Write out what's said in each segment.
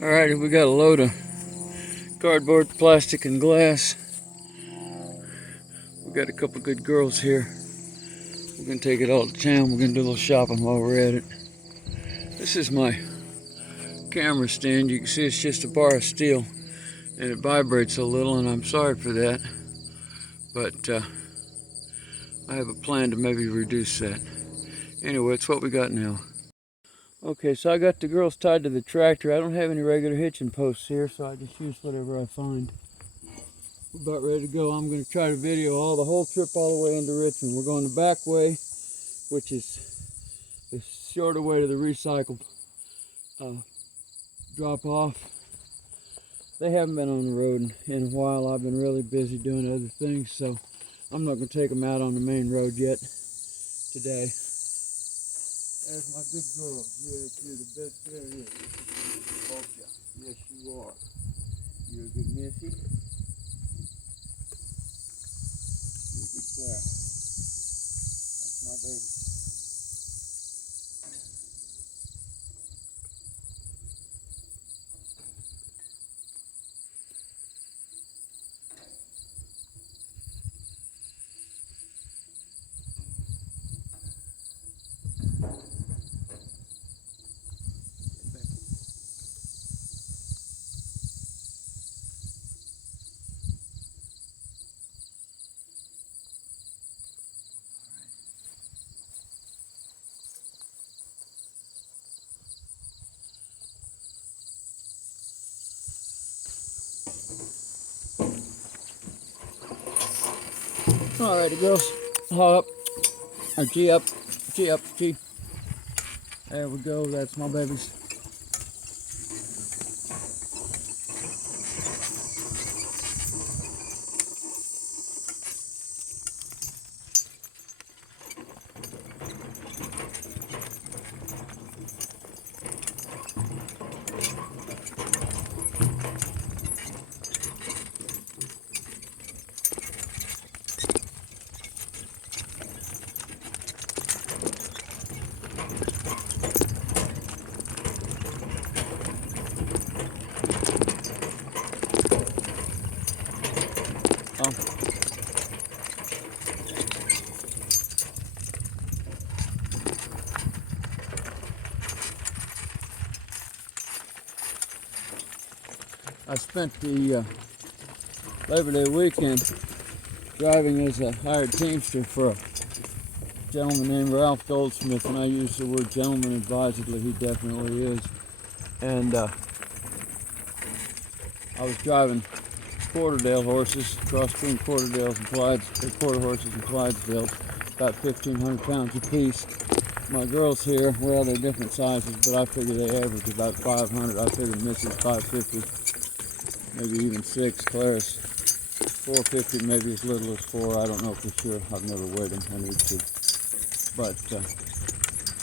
Alright, we got a load of cardboard, plastic, and glass. We got a couple good girls here. We're gonna take it all to town. We're gonna do a little shopping while we're at it. This is my camera stand. You can see it's just a bar of steel and it vibrates a little, and I'm sorry for that. But I have a plan to maybe reduce that. Anyway, it's what we got now. Okay, so I got the girls tied to the tractor. I don't have any regular hitching posts here, so I just use whatever I find. We're about ready to go. I'm going to try to video the whole trip all the way into Richmond. We're going the back way, which is the shorter way to the recycle drop off. They haven't been on the road in a while. I've been really busy doing other things, so I'm not going to take them out on the main road yet today. There's my good girl. Yes, you're the best there is. Gotcha. Yes, you are. You're a good missy. You're a good Claire. That's my baby. Alrighty, girls. Haul up. Or G up. G up. G. There we go. That's my babies. I spent the Labor Day weekend driving as a hired teamster for a gentleman named Ralph Goldsmith, and I use the word gentleman advisedly. He definitely is. And I was driving Quarterdale horses, cross between Quarterdales and Quarter horses and Clydesdales, about 1,500 pounds apiece. My girls here, well, they're different sizes, but I figure they average about 500. I figure Missy's 550, maybe even 6. Claire's 450, maybe as little as 4. I don't know for sure. I've never weighed them. I need to. But,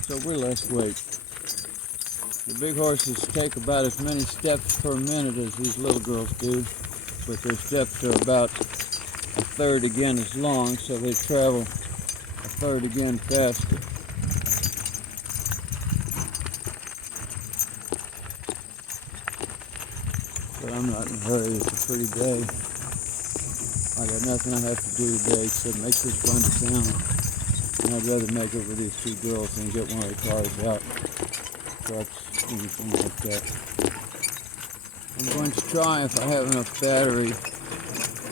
so we're less weight. The big horses take about as many steps per minute as these little girls do, but their steps are about a third again as long, so they travel a third again faster. But I'm not in a hurry. It's a pretty day. I got nothing I have to do today except make this fun to sound. And I'd rather make it with these 2 girls than get one of the cars out, trucks, anything like that. I'm going to try, if I have enough battery,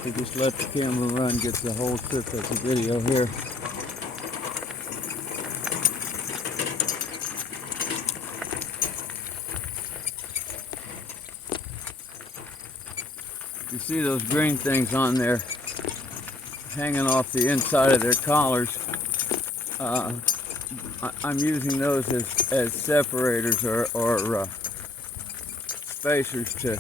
to just let the camera run, get the whole trip as a video here. You see those green things on there hanging off the inside of their collars. I'm using those as separators or spacers to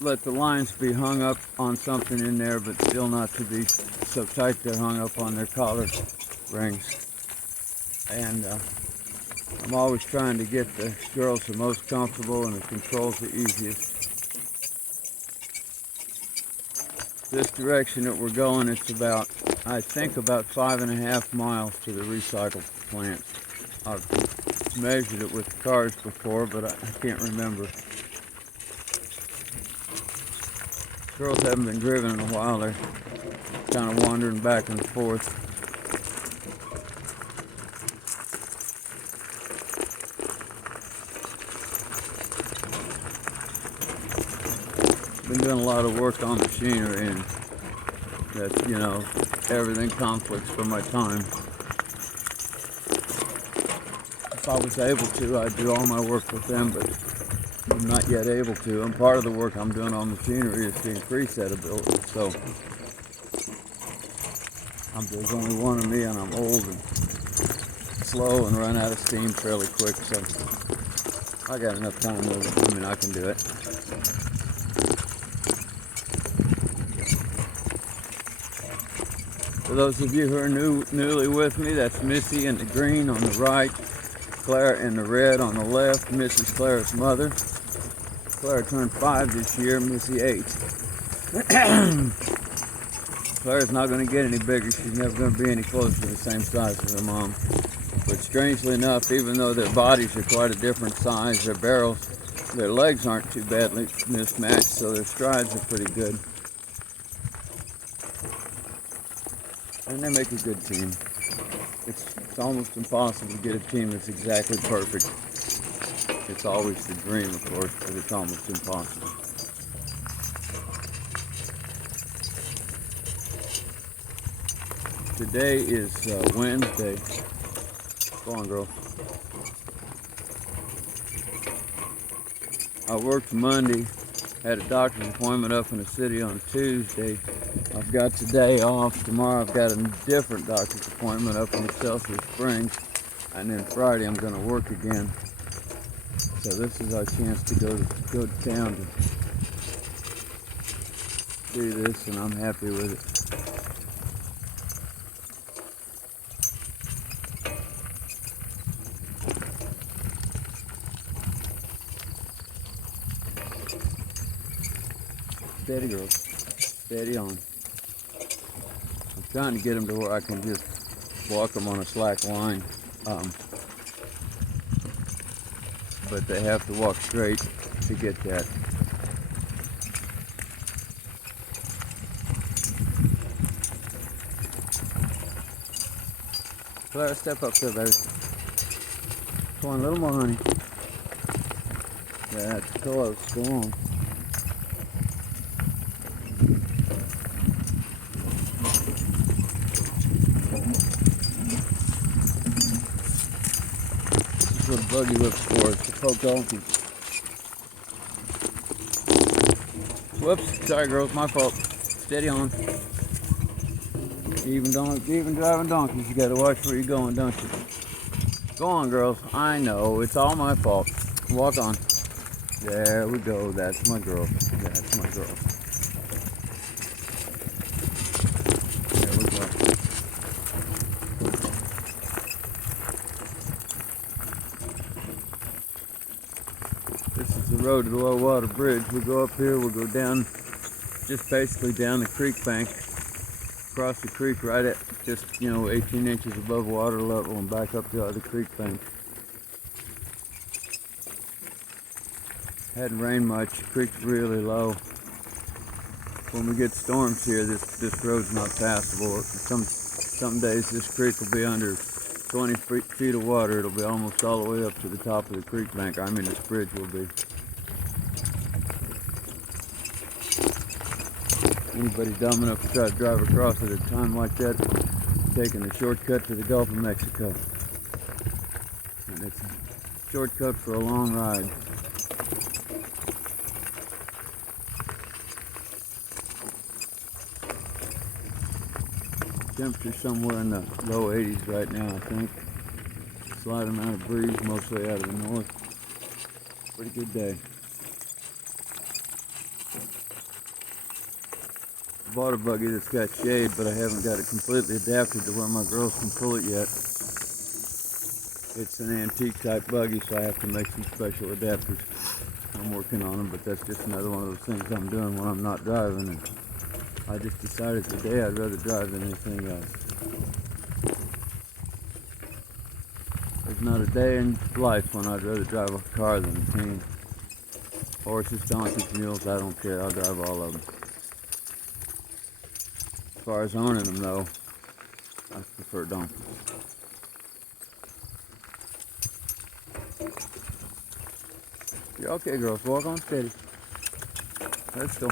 let the lines be hung up on something in there, but still not to be so tight they're hung up on their collar rings. And I'm always trying to get the girls the most comfortable and the controls the easiest. This direction that we're going, it's about, I think, about 5.5 miles to the recycle plant. measured it with the cars before, but I can't remember. Girls haven't been driven in a while. They're kind of wandering back and forth. Been doing a lot of work on machinery, and that's, you know, everything conflicts for my time. If I was able to, I'd do all my work with them, but I'm not yet able to. And part of the work I'm doing on machinery is to increase that ability. So there's only one of me, and I'm old and slow and run out of steam fairly quick. So I got enough time with it. I mean, I can do it. For those of you who are newly with me, that's Missy in the green on the right, Clara in the red on the left. Missy's Clara's mother. Clara turned 5 this year, Missy 8. Clara's not going to get any bigger. She's never going to be any closer to the same size as her mom. But strangely enough, even though their bodies are quite a different size, their barrels, their legs aren't too badly mismatched, so their strides are pretty good. And they make a good team. It's almost impossible to get a team that's exactly perfect. It's always the dream, of course, but it's almost impossible. Today is Wednesday. Go on, girl. I worked Monday, had a doctor's appointment up in the city on Tuesday. I've got today off. Tomorrow I've got a different doctor's appointment up in Excelsior Springs. And then Friday I'm going to work again. So this is our chance to go to town to do this, and I'm happy with it. Steady, girls. Steady on. I'm trying to get them to where I can just walk them on a slack line. But they have to walk straight to get that. Clara, step up there, baby. Come on, a little more, honey. That's close. Go on. What a buggy whip's for, it's to poke donkeys. Whoops, sorry girls, my fault. Steady on. Even driving donkeys, you gotta watch where you're going, don't you? Go on, girls. I know, it's all my fault. Walk on. There we go, that's my girl. That's my girl. There we go. This is the road to the low water bridge. We'll go up here, we'll go down, just basically down the creek bank, across the creek right at just, 18 inches above water level, and back up the other creek bank. Hadn't rained much, the creek's really low. When we get storms here, this road's not passable. Some days this creek will be under 20 feet of water. It'll be almost all the way up to the top of the creek bank. I mean, this bridge will be. Anybody dumb enough to try to drive across at a time like that, taking a shortcut to the Gulf of Mexico. And it's a shortcut for a long ride. Temperature somewhere in the low 80s right now, I think. Slight amount of breeze, mostly out of the north. Pretty good day. I bought a buggy that's got shade, but I haven't got it completely adapted to where my girls can pull it yet. It's an antique type buggy, so I have to make some special adapters. I'm working on them, but that's just another one of those things I'm doing when I'm not driving. And I just decided today I'd rather drive than anything else. There's Not a day in life when I'd rather drive a car than a team. Horses, donkeys, mules, I don't care. I'll drive all of them. As far as owning them, though, I prefer donkeys. You're okay, girls. Walk on steady. Let's go.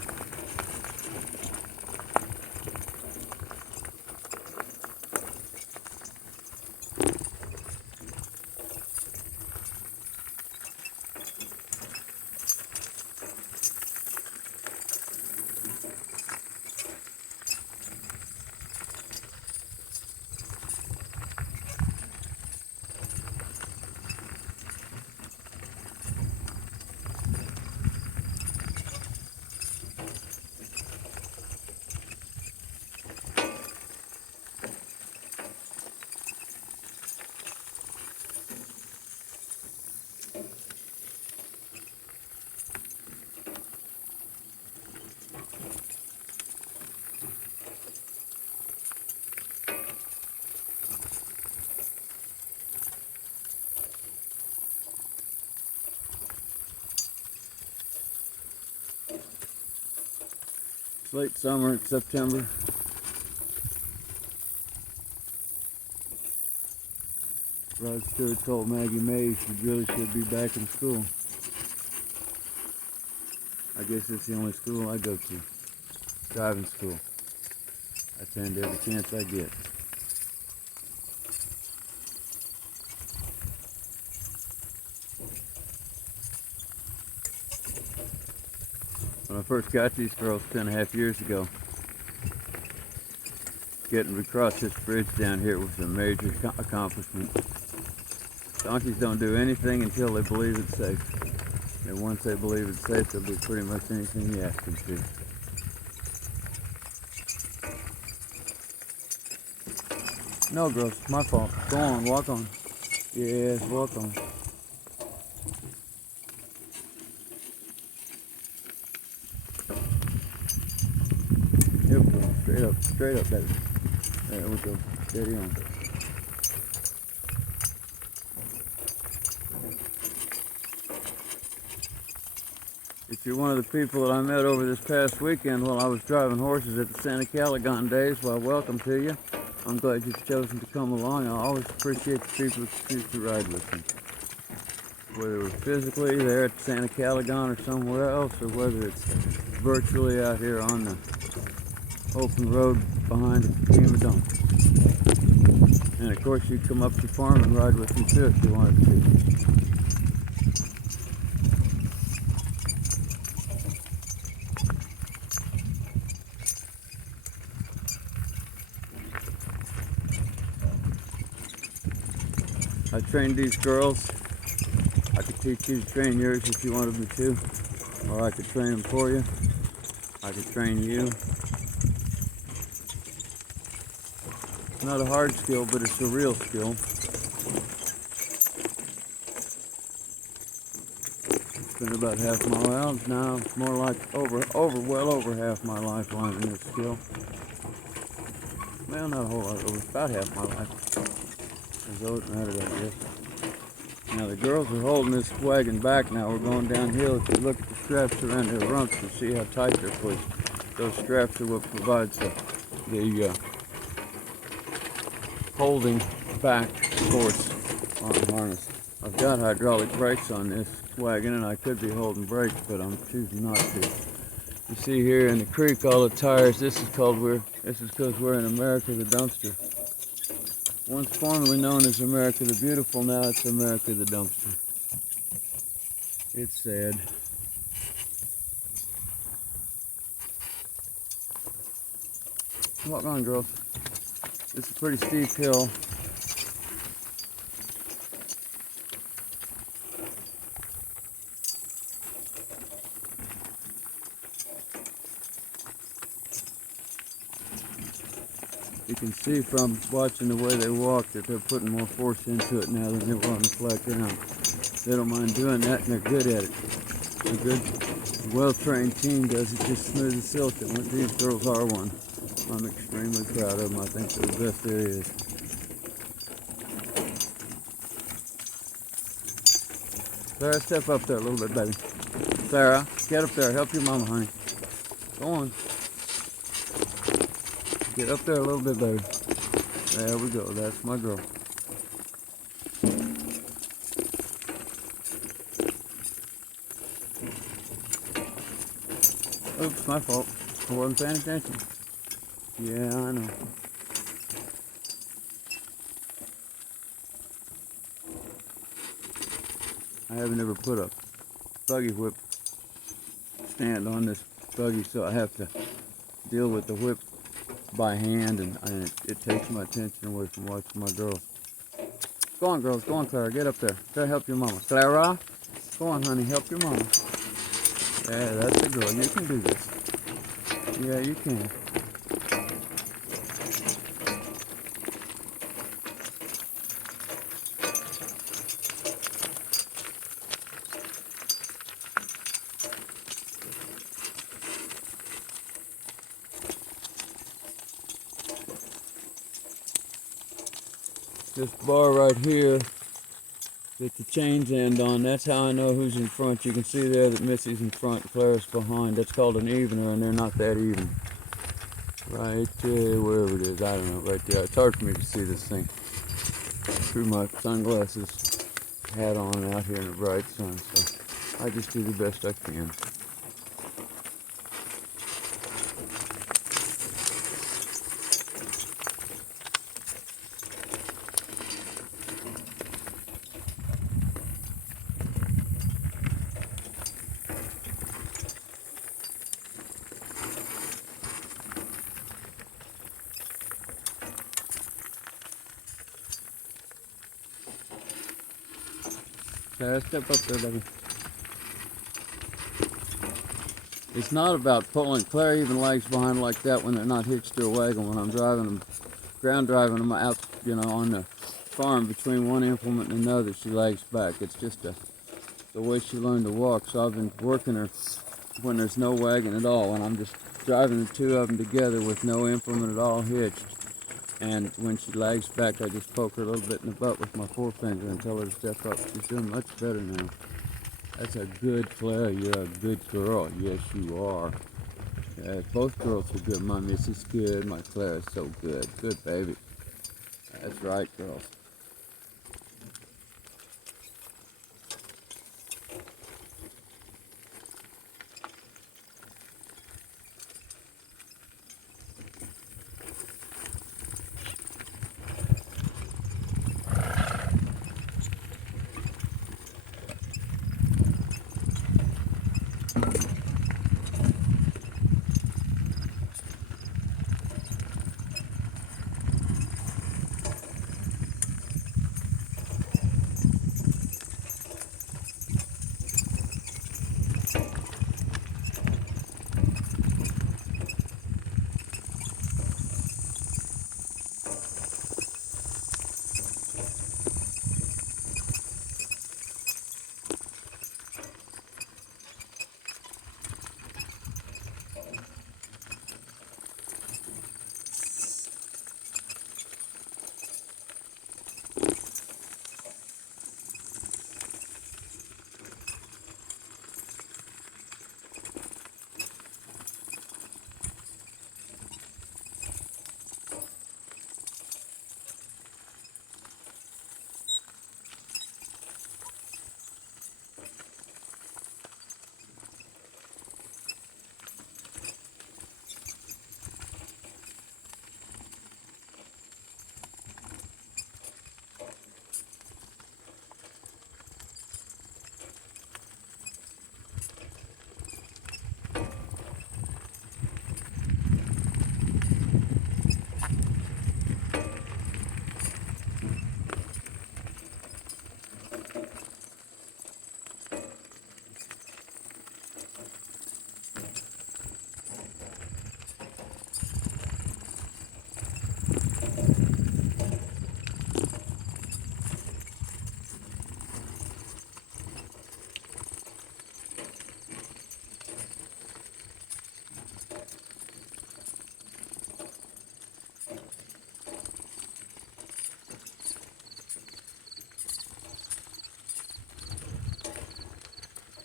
It's late summer, it's September. Rod Stewart told Maggie May she really should be back in school. I guess it's the only school I go to. Driving school. I attend every chance I get. When I first got these girls 10.5 years ago, getting across this bridge down here was a major accomplishment. Donkeys don't do anything until they believe it's safe. And once they believe it's safe, they'll do pretty much anything you ask them to. No, girls, it's my fault. Go on, walk on. Yes, walk on. Here we go. Straight up, baby. There we go. Steady on. If you're one of the people that I met over this past weekend while I was driving horses at the Santa Caligon days, well, welcome to you. I'm glad you've chosen to come along. I always appreciate the people that choose to ride with me. Whether we're physically there at Santa Caligon or somewhere else, or whether it's virtually out here on the open road behind a team of donkeys. And of course, you come up to the farm and ride with me too if you wanted to. I trained these girls. I could teach you to train yours if you wanted me to, or I could train them for you. I could train you. It's not a hard skill, but it's a real skill. It's been about half my life now. It's more like well over half my life learning this skill. Well, not a whole lot, over about half my life. As though it mattered, I guess. Now the girls are holding this wagon back now. We're going downhill. If you look at the straps around their rumps, you see how tight they're pushed. Those straps are what provides the holding back force on the harness. I've got hydraulic brakes on this wagon and I could be holding brakes, but I'm choosing not to. You see here in the creek all the tires. This is because we're in America the Dumpster. Once formerly known as America the Beautiful, now it's America the Dumpster. It's sad. Walk on, girls. It's a pretty steep hill. You can see from watching the way they walk that they're putting more force into it now than they were on the flat ground. They don't mind doing that, and they're good at it. A good, well-trained team does it just smooth as silk, and these girls are one. I'm extremely proud of them. I think they're the best there is. Clara, step up there a little bit, baby. Clara, get up there. Help your mama, honey. Go on. Get up there a little bit, baby. There we go. That's my girl. Oops, my fault. I wasn't paying attention. Yeah, I know. I haven't ever put a buggy whip stand on this buggy, so I have to deal with the whip by hand, and it takes my attention away from watching my girls. Go on, girls. Go on, Clara. Get up there. Go help your mama. Clara, go on, honey. Help your mama. Yeah, that's a girl. You can do this. Yeah, you can. This bar right here that the chains end on, that's how I know who's in front. You can see there that Missy's in front, Clara's behind. That's called an evener, and they're not that even. Right there, wherever it is, I don't know, right there. It's hard for me to see this thing through my sunglasses hat on out here in the bright sun, so I just do the best I can. Okay, step up there, baby. It's not about pulling. Claire even lags behind like that when they're not hitched to a wagon. When I'm driving them, ground driving them out, you know, on the farm between one implement and another, she lags back. It's just the way she learned to walk. So I've been working her when there's no wagon at all, and I'm just driving the two of them together with no implement at all hitched. And when she lags back, I just poke her a little bit in the butt with my forefinger and tell her to step up. She's doing much better now. That's a good Claire. You're a good girl. Yes, you are. Both girls are good. My Missy's good. My Claire's so good. Good baby. That's right, girls.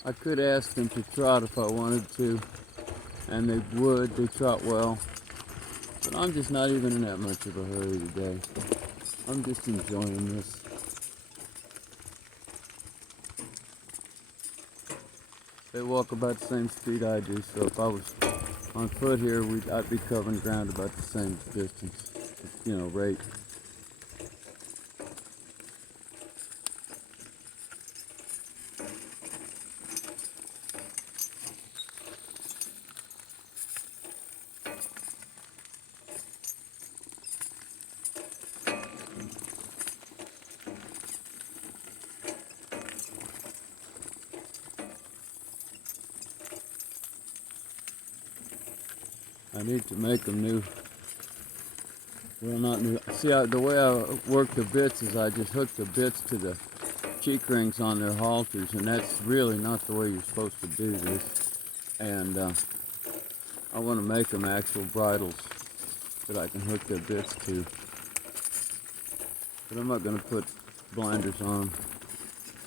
I could ask them to trot if I wanted to, and they would. They trot well. But I'm just not even in that much of a hurry today. I'm just enjoying this. They walk about the same speed I do, so if I was on foot here, I'd be covering ground about the same distance, rate. I need to make them new. Well, not new. See, the way I work the bits is I just hook the bits to the cheek rings on their halters, and that's really not the way you're supposed to do this. And I want to make them actual bridles that I can hook their bits to. But I'm not going to put blinders on.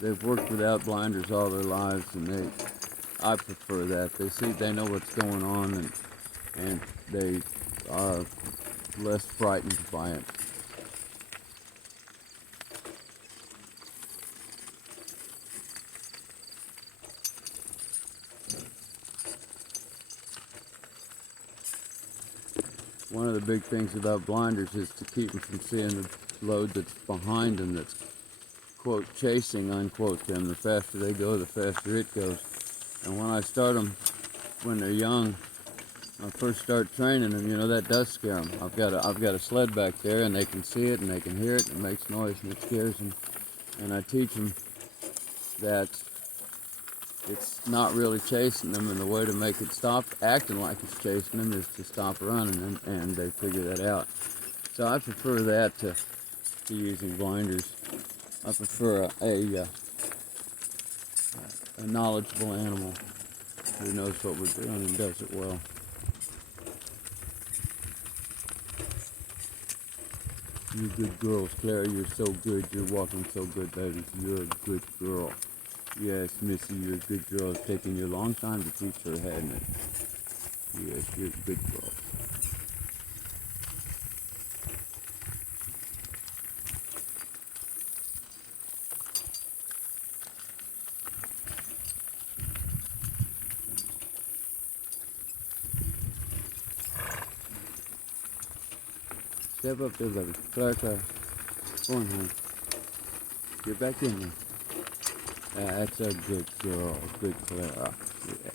They've worked without blinders all their lives, and I prefer that. They know what's going on, and they are less frightened by it. One of the big things about blinders is to keep them from seeing the load that's behind them that's, quote, chasing, unquote, them. The faster they go, the faster it goes. And when I start them when they're young, I first start training them, that does scare them. I've got a sled back there, and they can see it, and they can hear it, and it makes noise, and it scares them. And I teach them that it's not really chasing them, and the way to make it stop acting like it's chasing them is to stop running, and they figure that out. So I prefer that to using blinders. I prefer a knowledgeable animal who knows what we're doing and does it well. You good girls, Clara, you're so good. You're walking so good, baby. You're a good girl. Yes, Missy, you're a good girl. It's taking you a long time to teach her, hadn't it? Yes, you're a good girl. Step up there, baby. Clara. Go on, honey. Get back in there. That's a good girl. Good Clara. Yeah.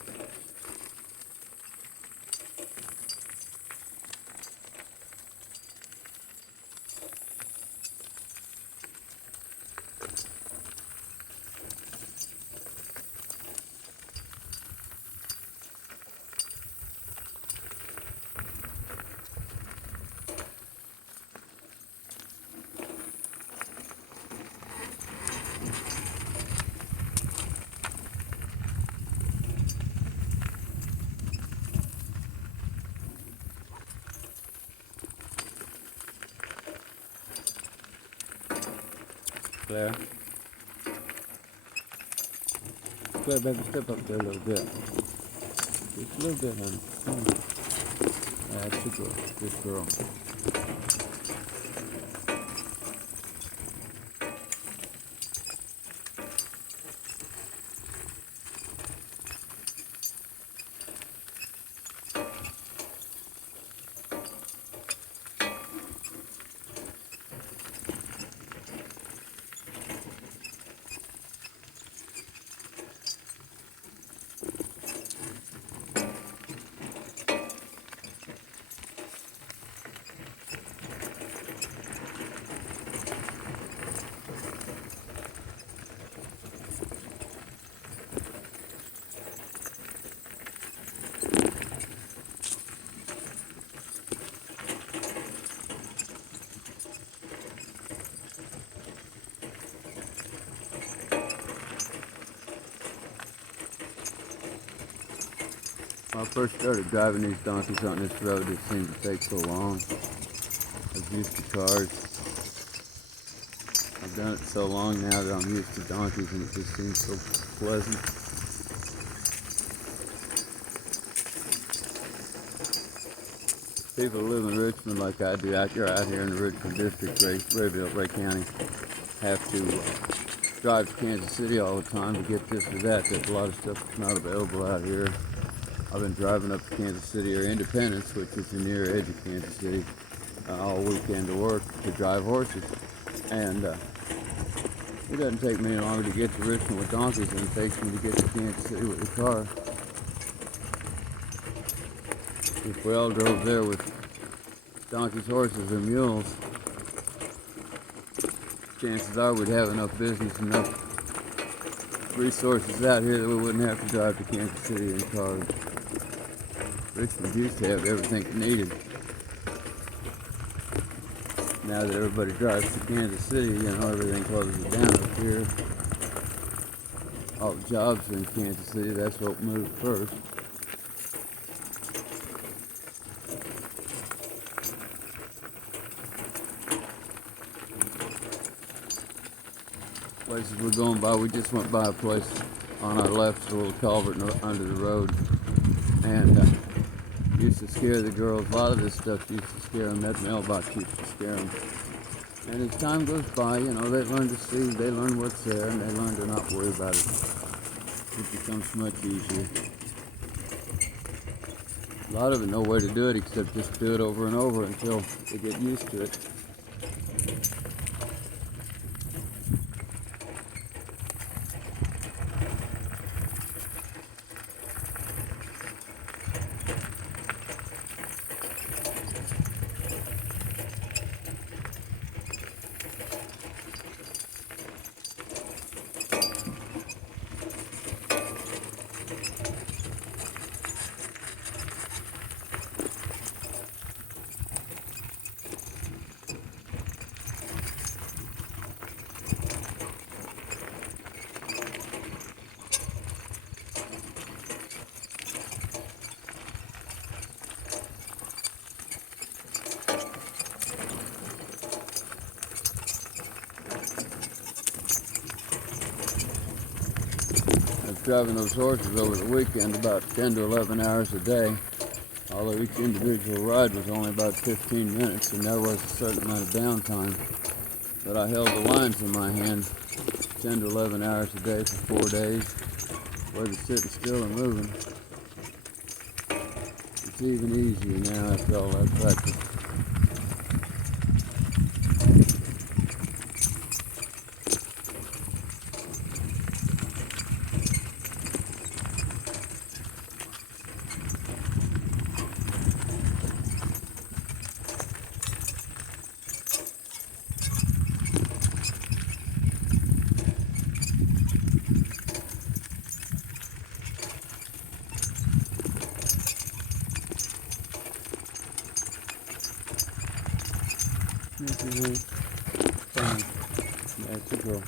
Claire. Claire, baby, step up there a little bit. Just a little bit, honey. Come on. That's a girl. Good girl. When I first started driving these donkeys on this road, it seemed to take so long. I was used to cars. I've done it so long now that I'm used to donkeys, and it just seems so pleasant. People who live in Richmond like I do, out here in the Richmond district, Ray County, have to drive to Kansas City all the time to get this or that. There's a lot of stuff that's not available out here. I've been driving up to Kansas City or Independence, which is the near edge of Kansas City, all weekend to work to drive horses. And it doesn't take me any longer to get to Richmond with donkeys than it takes me to get to Kansas City with the car. If we all drove there with donkeys, horses, and mules, chances are we'd have enough business, enough resources out here that we wouldn't have to drive to Kansas City in cars. Richmond used to have everything it needed. Now that everybody drives to Kansas City, everything closes down up here. All the jobs are in Kansas City. That's what moved first. Places we're going by, we just went by a place on our left, a little culvert under the road, and used to scare the girls. A lot of this stuff used to scare them. That mailbox used to scare them. And as time goes by, they learn to see, they learn what's there, and they learn to not worry about it. It becomes much easier. A lot of them know way to do it, except just do it over and over until they get used to it. Driving those horses over the weekend about 10 to 11 hours a day, although each individual ride was only about 15 minutes, and there was a certain amount of downtime. But I held the lines in my hand 10 to 11 hours a day for 4 days, whether sitting still or moving. It's even easier now after all that practice. Fine. That's a girl.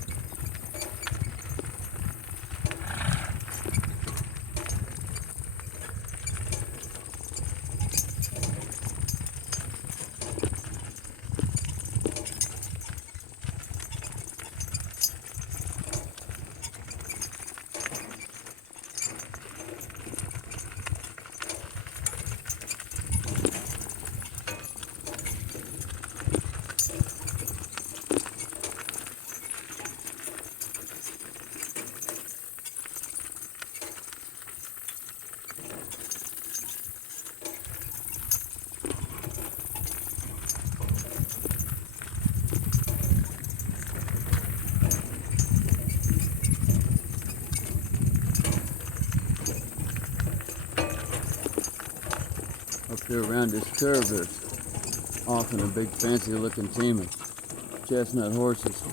Up there around this curve, there's often a big fancy looking team of chestnut horses.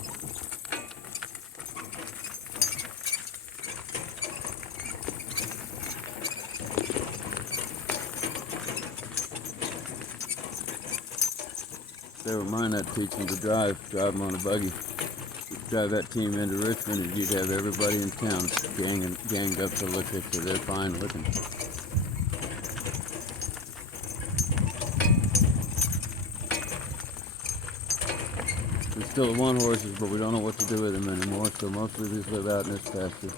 If they were mine, I'd teach them to drive them on a buggy. Drive that team into Richmond and you'd have everybody in town ganged up to look at you. They're fine looking. We still have one horses, but we don't know what to do with them anymore, so mostly they just live out in this pasture.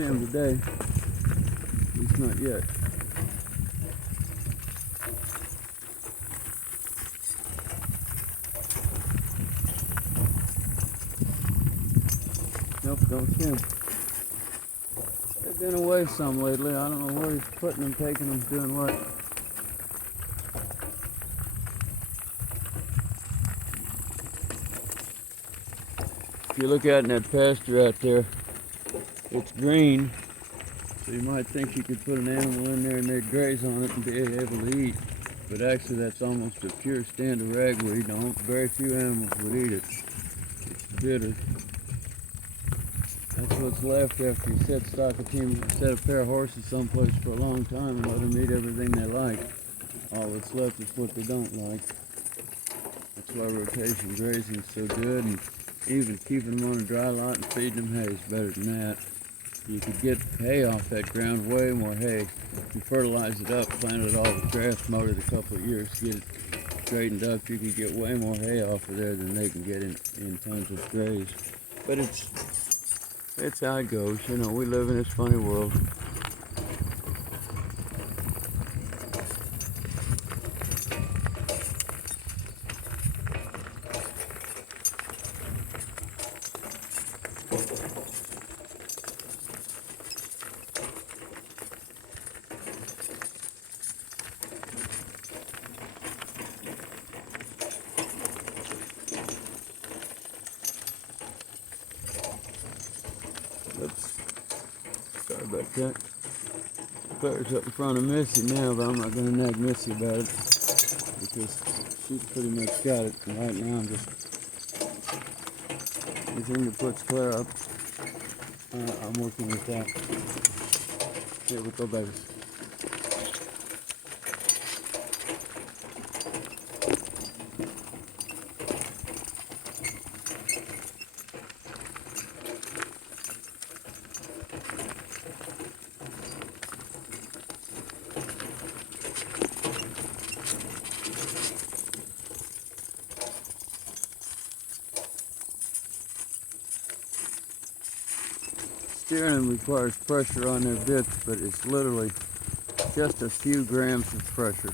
see them today. At least not yet. Nope, don't see them. They've been away some lately. I don't know where he's putting them, taking them, doing what. If you look out in that pasture out there, it's green. So you might think you could put an animal in there and they'd graze on it and be able to eat. But actually that's almost a pure stand of ragweed. Very few animals would eat it. It's bitter. That's what's left after you set a pair of horses someplace for a long time and let them eat everything they like. All that's left is what they don't like. That's why rotation grazing is so good, and even keeping them on a dry lot and feeding them hay is better than that. You could get hay off that ground, way more hay. If you fertilize it up, plant it all with grass, mowed it a couple of years, get it straightened up, you can get way more hay off of there than they can get in tons of graze. But it's how it goes. You know, we live in this funny world. Oops. Sorry about that. Claire's up in front of Missy now, but I'm not going to nag Missy about it because she's pretty much got it. And right now I'm just, anything that puts Claire up, I'm working with that. Here we go, babies. Steering them requires pressure on their bits, but it's literally just a few grams of pressure.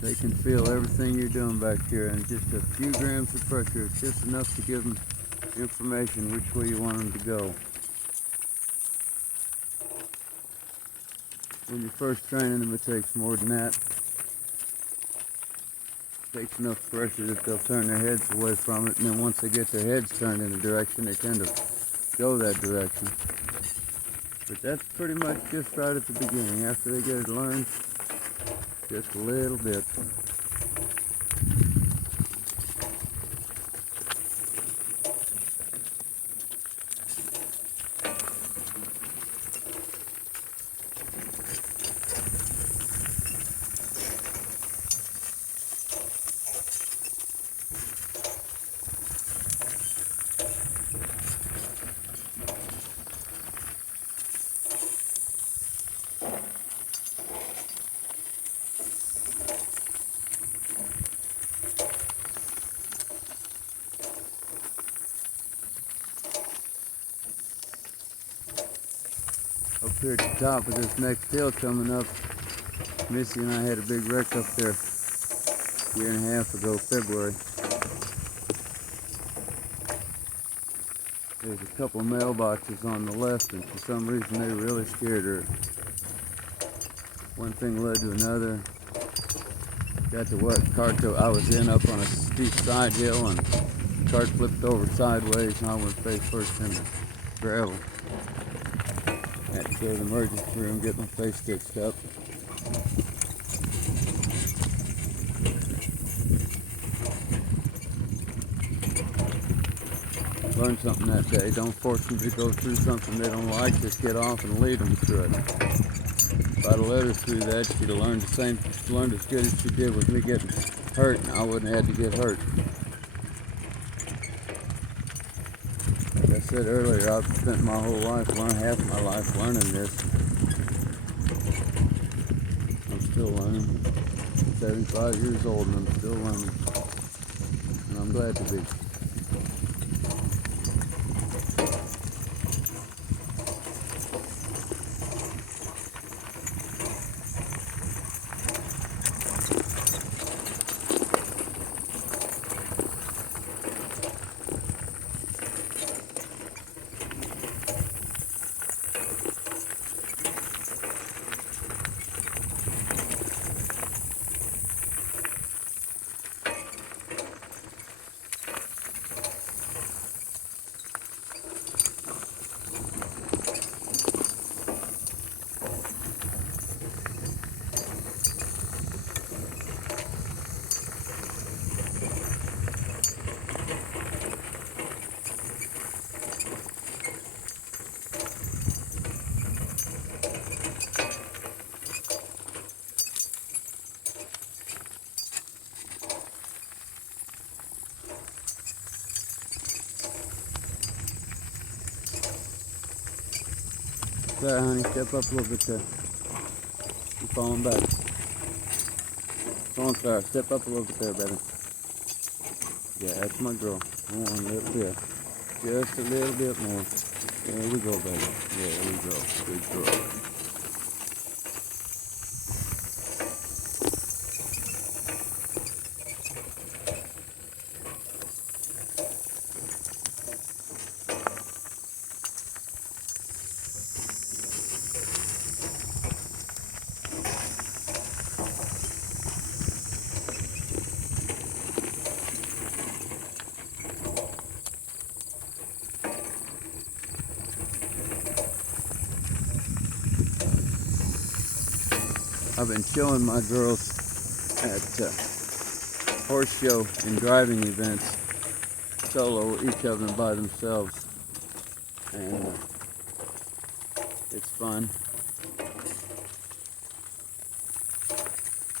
They can feel everything you're doing back here, and just a few grams of pressure is just enough to give them information which way you want them to go. When you're first training them, it takes more than that. It takes enough pressure that they'll turn their heads away from it, and then once they get their heads turned in a direction, they tend to go that direction. But that's pretty much just right at the beginning. After they get it learned, just a little bit. Up here at the top of this next hill coming up, Missy and I had a big wreck up there a year and a half ago, February. There's a couple mailboxes on the left, and for some reason they really scared her. One thing led to another. Got to what cart I was in up on a steep side hill, and the cart flipped over sideways, and I went face first in the gravel. Had to go to the emergency room, get my face fixed up. Learned something that day. Don't force them to go through something they don't like. Just get off and lead them through it. If I'd have let her through that, she'd have learned as good as she did with me getting hurt, and I wouldn't have had to get hurt. Like I said earlier, I've spent my whole life, half my life learning this. I'm still learning. 75 years old and I'm still learning. And I'm glad to be. There, honey, step up a little bit there. You're falling back. Come on, Clara, step up a little bit there, baby. Yeah, that's my girl. Come on, a little bit. Just a little bit more. There we go, baby. There we go. Good girl. I've been showing my girls at horse show and driving events solo, each of them by themselves, and it's fun.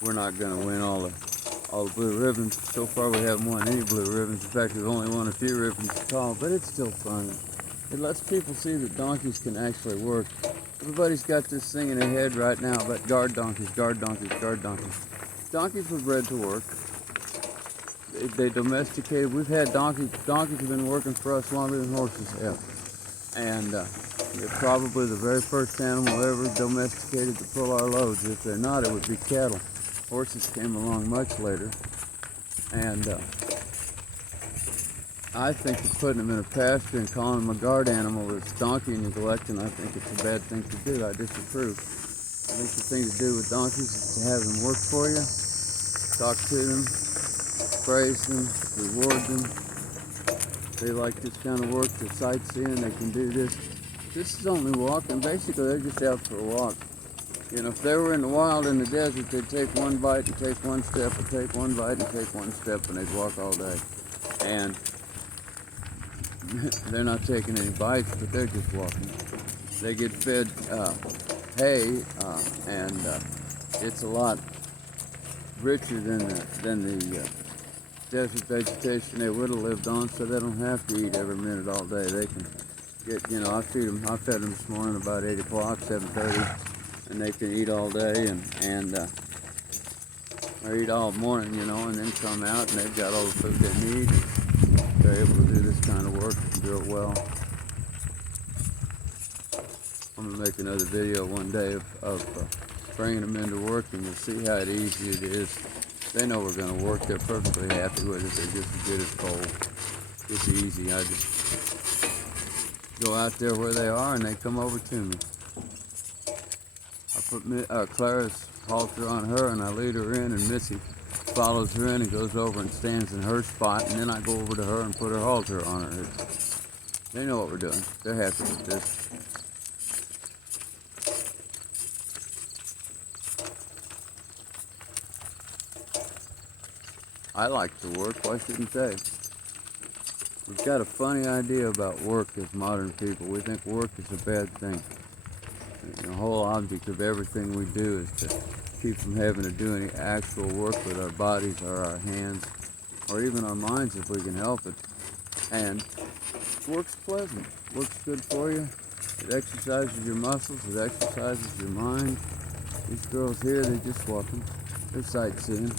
We're not going to win all the blue ribbons. So far we haven't won any blue ribbons. In fact, we've only won a few ribbons at all, but it's still fun. It lets people see that donkeys can actually work. Everybody's got this thing in their head right now about guard donkeys, guard donkeys, guard donkeys. Donkeys were bred to work. They domesticated. We've had donkeys. Donkeys have been working for us longer than horses have. And they're probably the very first animal ever domesticated to pull our loads. If they're not, it would be cattle. Horses came along much later. And I think that putting them in a pasture and calling them a guard animal is donkey neglect, and I think it's a bad thing to do. I disapprove. I think the thing to do with donkeys is to have them work for you, talk to them, praise them, reward them. They like this kind of work, they're sightseeing, they can do this. This is only walking. Basically, they're just out for a walk. You know, if they were in the wild in the desert, they'd take one bite and take one step, or take one bite and take one step, and they'd walk all day. And they're not taking any bites, but they're just walking. They get fed hay, and it's a lot richer than the desert vegetation they would have lived on, so they don't have to eat every minute all day. They can get, you know, I fed them this morning about 8 o'clock, 7:30, and they can eat all day and or eat all morning, you know, and then come out and they've got all the food they need. They're able to do this kind of work and do it well. I'm going to make another video one day of bringing them into work, and you'll see how easy it is. They know we're going to work. They're perfectly happy with it. They're just as good as cold. It's easy. I just go out there where they are and they come over to me. I put Clara's halter on her and I lead her in, and Missy follows her in and goes over and stands in her spot, and then I go over to her and put her halter on her. They know what we're doing. They're happy with this. I like to work. Why shouldn't they? We've got a funny idea about work as modern people. We think work is a bad thing. The whole object of everything we do is to keep from having to do any actual work with our bodies or our hands or even our minds if we can help it. And work's pleasant. Work's good for you. It exercises your muscles. It exercises your mind. These girls here, they're just walking. They're sightseeing.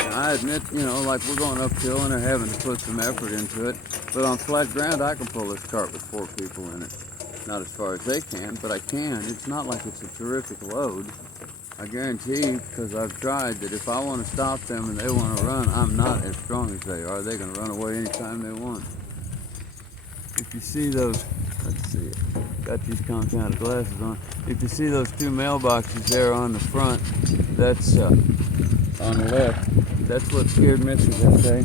I admit, you know, like we're going uphill and they're having to put some effort into it. But on flat ground, I can pull this cart with 4 people in it. Not as far as they can, but I can. It's not like it's a terrific load. I guarantee, because I've tried, that if I want to stop them and they want to run, I'm not as strong as they are. They're going to run away anytime they want. If you see those, let's see, got these compounded glasses on. If you see those 2 mailboxes there on the front, that's on the left. That's what scared Missy that day.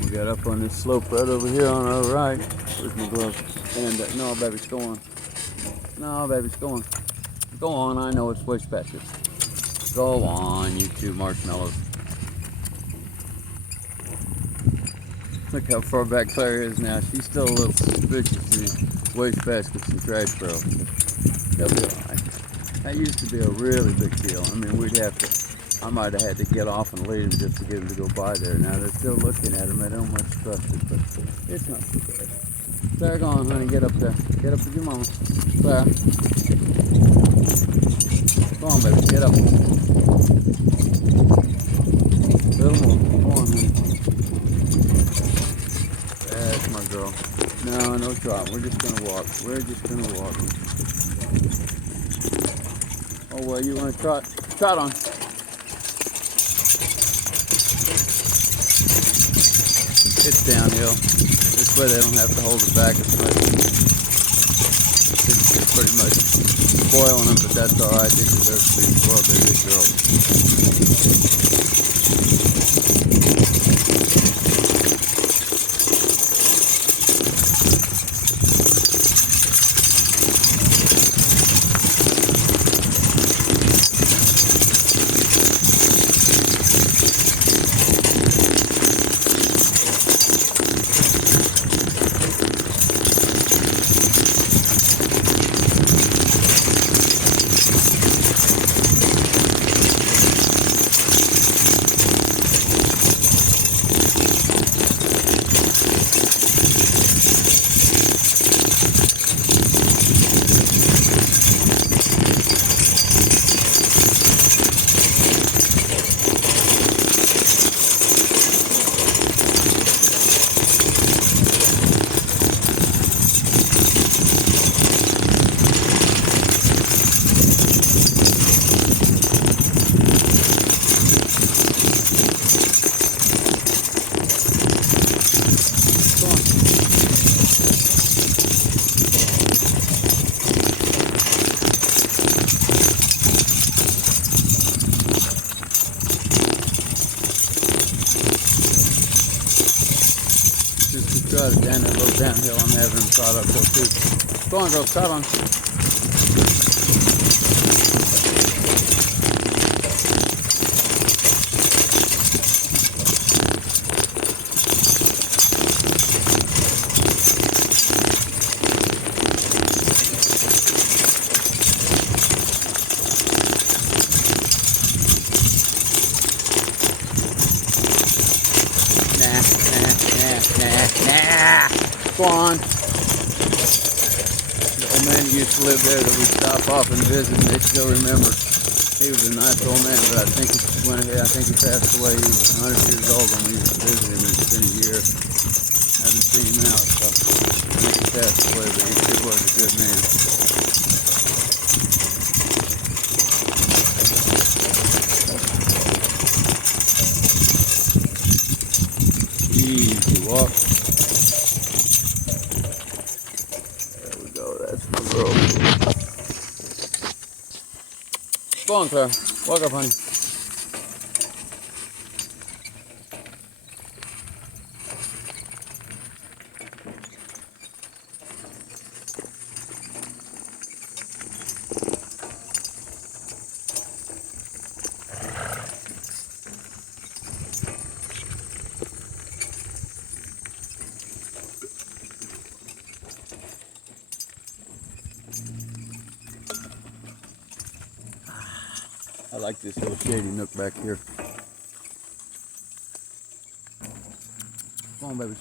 We got up on this slope right over here on our right. Where's my gloves? And no, baby's going. No, baby's going. Go on, I know it's way back here. Go on, you 2 marshmallows. Look how far back Claire is now. She's still a little suspicious. waste baskets and trash barrels. They'll be alright. That used to be a really big deal. I mean, I might have had to get off and leave them just to get them to go by there. Now they're still looking at them. They don't much trust it, but it's not too bad. Claire, go on, honey. Get up there. Get up with your mama. Claire. Come on, baby. Get up. A little more. Come on, honey. That's my girl. No trot. We're just going to walk. We're just going to walk. Oh, well, you want to trot? Trot on. It's downhill. This way they don't have to hold it back as much. It's pretty much spoiling them, but that's alright. They deserve to be spoiled. They're good girls. Down that little downhill, I'm having them trot uphill too. Go on, girls, trot on. Go on. The old man who used to live there that we stop off and visit, and they still remember. He was a nice old man, but I think he passed away. He was 100 years old when we used to visit him. It's been a year. I haven't seen him out, so I think he passed away, but he still was a good man. Easy walk. Go on, Claire. Walk up, honey. I like this little shady nook back here. Come on, babies.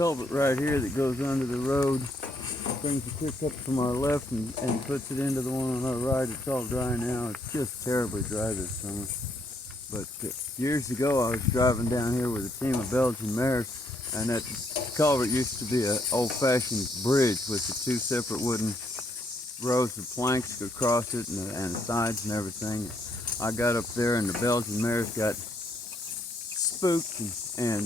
culvert right here that goes under the road. Brings the creek up from our left and puts it into the one on our right. It's all dry now. It's just terribly dry this summer. But years ago, I was driving down here with a team of Belgian mares, and that culvert used to be an old-fashioned bridge with the two separate wooden rows of planks across it and the sides and everything. I got up there, and the Belgian mares got spooked, and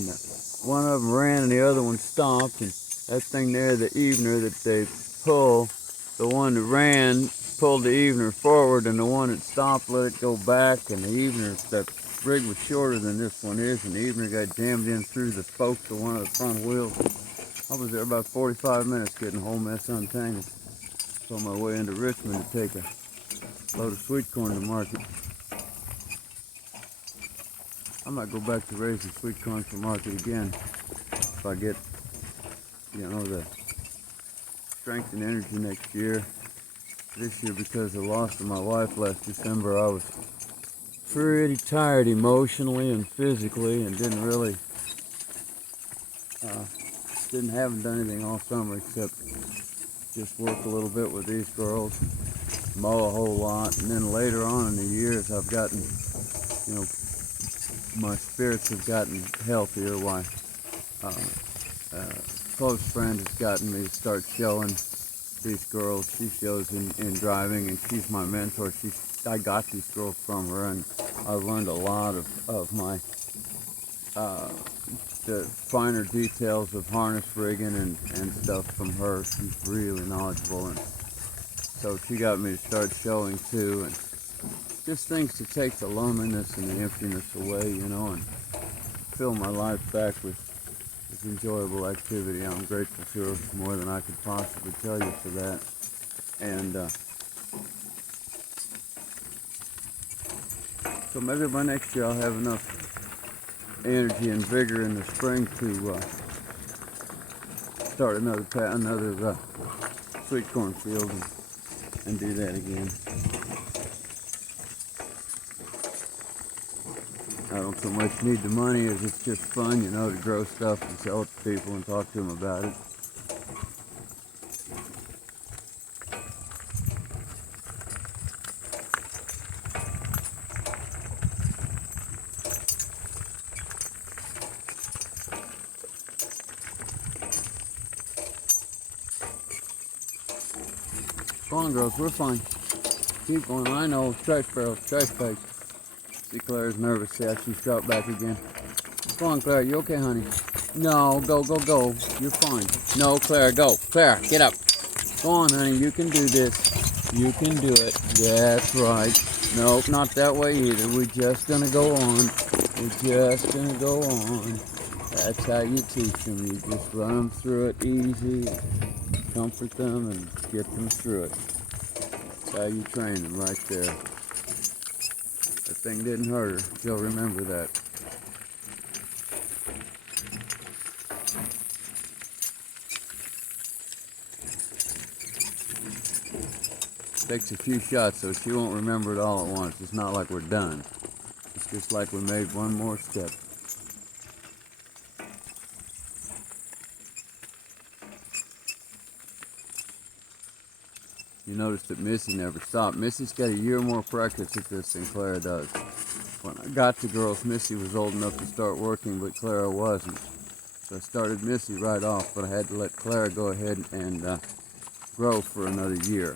one of them ran and the other one stopped, and that thing there, the evener that they pull, the one that ran pulled the evener forward, and the one that stopped let it go back, and the evener, that rig was shorter than this one is, and the evener got jammed in through the spokes of one of the front wheels. I was there about 45 minutes getting the whole mess untangled. On my way into Richmond to take a load of sweet corn to market. I might go back to raising sweet corn for market again if I get, the strength and energy next year. This year, because of the loss of my wife last December, I was pretty tired emotionally and physically, and haven't done anything all summer except just work a little bit with these girls, mow a whole lot, and then later on in the years I've gotten, my spirits have gotten healthier. Why? A close friend has gotten me to start showing these girls. She shows in driving, and she's my mentor. I got these girls from her, and I've learned a lot of my the finer details of harness rigging and stuff from her. She's really knowledgeable, and so she got me to start showing too, and just things to take the loneliness and the emptiness away, and fill my life back with enjoyable activity. I'm grateful to her more than I could possibly tell you for that. And so maybe by next year I'll have enough energy and vigor in the spring to start another sweet corn field and do that again. I don't so much need the money as it's just fun, to grow stuff and sell it to people and talk to them about it. Come on, girls, we're fine. Keep going. I know. Trash barrels, trash bags. See, Claire's nervous. See how she's dropped back again. Come on, Claire. You okay, honey? No, go. You're fine. No, Claire, go. Claire, get up. Go on, honey. You can do this. You can do it. That's right. Nope, not that way either. We're just going to go on. That's how you teach them. You just run them through it easy, comfort them, and get them through it. That's how you train them right there. That thing didn't hurt her. She'll remember that. Takes a few shots, so she won't remember it all at once. It's not like we're done. It's just like we made one more step. You notice that Missy never stopped. Missy's got a year more practice at this than Clara does. When I got the girls, Missy was old enough to start working, but Clara wasn't. So I started Missy right off, but I had to let Clara go ahead and grow for another year.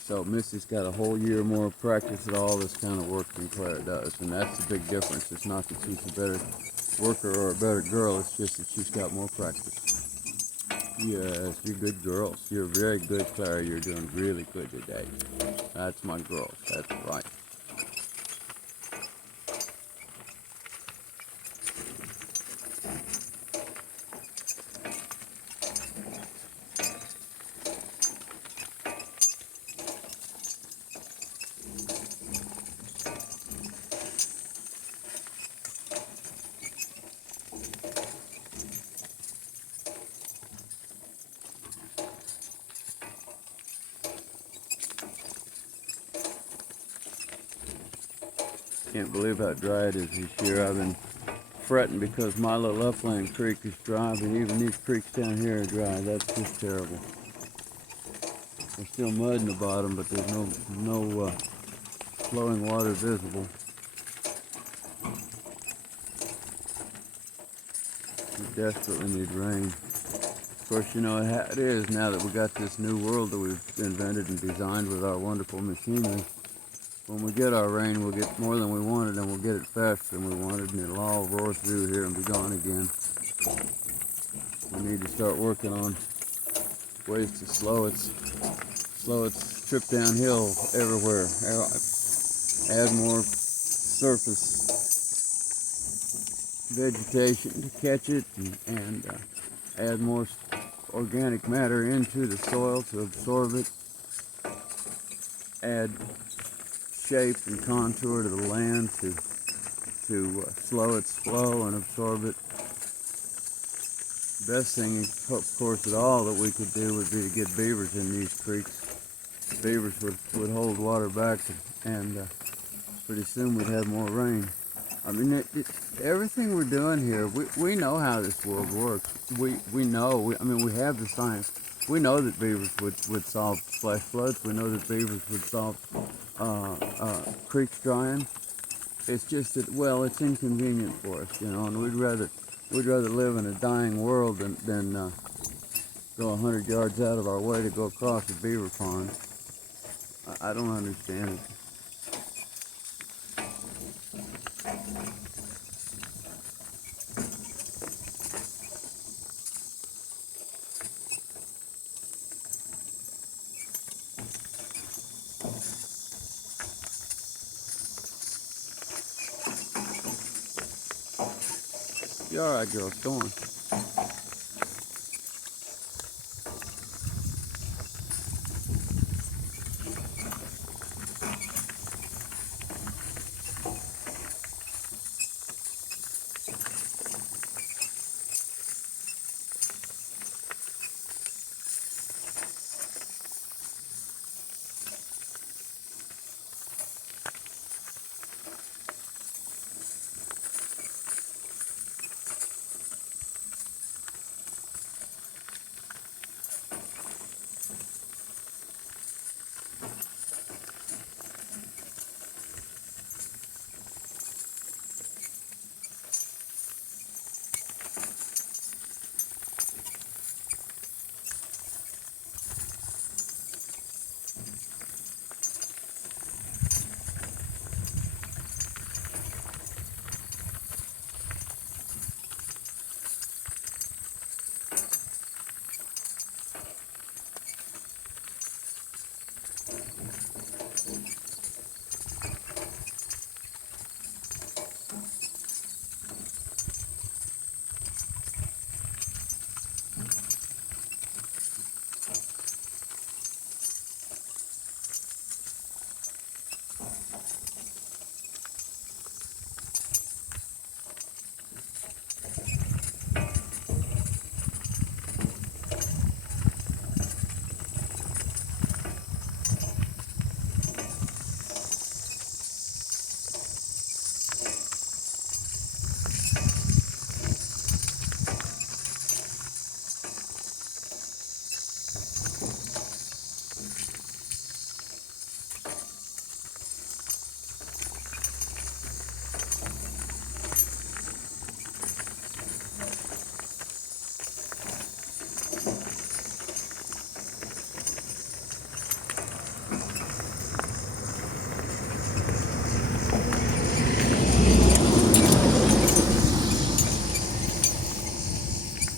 So Missy's got a whole year more practice at all this kind of work than Clara does, and that's the big difference. It's not that she's a better worker or a better girl, it's just that she's got more practice. Yes, you're good girls. You're very good, Clara. You're doing really good today. That's my girls. That's right. Can't believe how dry it is this year. I've been fretting because my little upland creek is dry, but even these creeks down here are dry. That's just terrible. There's still mud in the bottom, but there's no flowing water visible. We desperately need rain. Of course, you know how it is now that we got this new world that we've invented and designed with our wonderful machinery. When we get our rain, we'll get more than we wanted, and we'll get it faster than we wanted, and it'll all roar through here and be gone again. We need to start working on ways to slow its trip downhill everywhere. Add more surface vegetation to catch it, and add more organic matter into the soil to absorb it. Add shape and contour to the land to slow its flow and absorb it. The best thing, of course, at all that we could do would be to get beavers in these creeks. Beavers would hold water back, and pretty soon we'd have more rain. I mean, everything we're doing here, we know how this world works. We know, I mean, we have the science. We know that beavers would solve flash floods. We know that beavers would solve creeks drying. It's just that, well, it's inconvenient for us, you know, and we'd rather live in a dying world than go 100 yards out of our way to go across a beaver pond. I don't understand it. You all right, girls? Go on.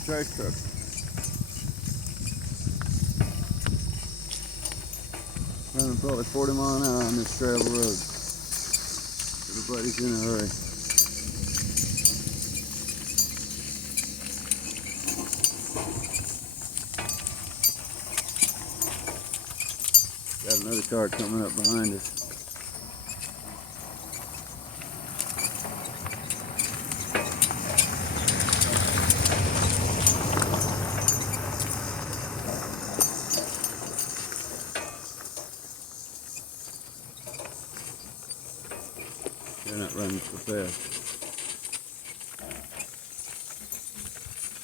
Trash truck. Running probably 40 miles an hour on this gravel road. Everybody's in a hurry. Got another car coming up behind us. They're not running so fast.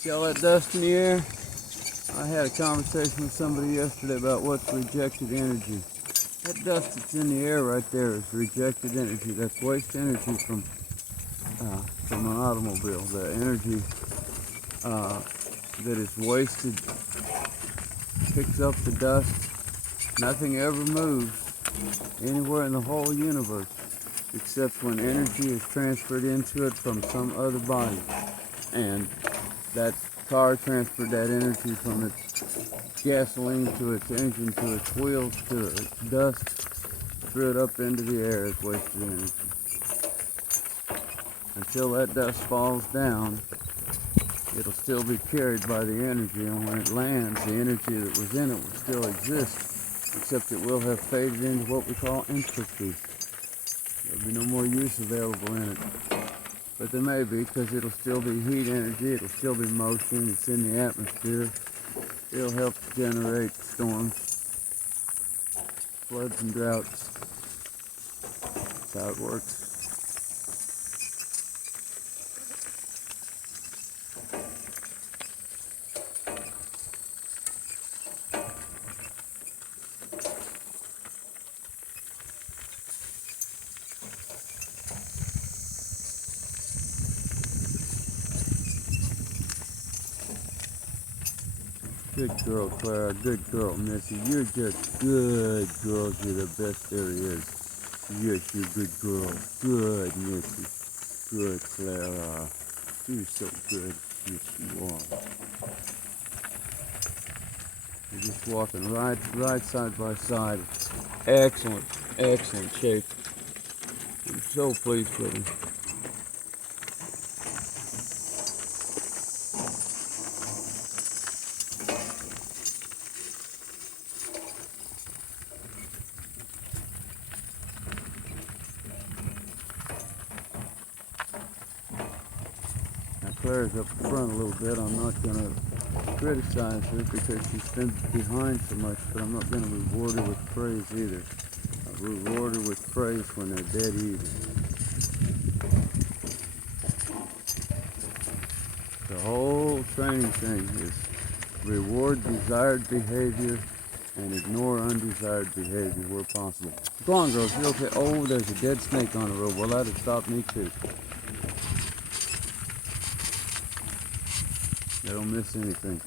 See all that dust in the air? I had a conversation with somebody yesterday about what's rejected energy. That dust that's in the air right there is rejected energy. That's waste energy from an automobile. The energy that is wasted picks up the dust. Nothing ever moves anywhere in the whole universe except when energy is transferred into it from some other body. And that car transferred that energy from its gasoline to its engine to its wheels to its dust, threw it up into the air as wasted energy. Until that dust falls down, it'll still be carried by the energy, and when it lands, the energy that was in it will still exist, except it will have faded into what we call entropy. There'll be no more use available in it. But there may be, because it'll still be heat energy, it'll still be motion, it's in the atmosphere. It'll help generate storms, floods and droughts. That's how it works. Good girl, Clara. Good girl, Missy. You're just good girls. You're the best there is. Yes, you're a good girl. Good, Missy. Good, Clara. You're so good. Yes, you are. You're just walking right side by side. Excellent, excellent shape. I'm so pleased with him. Claire's up front a little bit. I'm not going to criticize her because she's been behind so much, but I'm not going to reward her with praise either. I reward her with praise when they're dead even. The whole training thing is reward desired behavior and ignore undesired behavior where possible. Go on, girls. You're okay. Oh, there's a dead snake on the road. Well, that'll stop me too. They don't miss anything.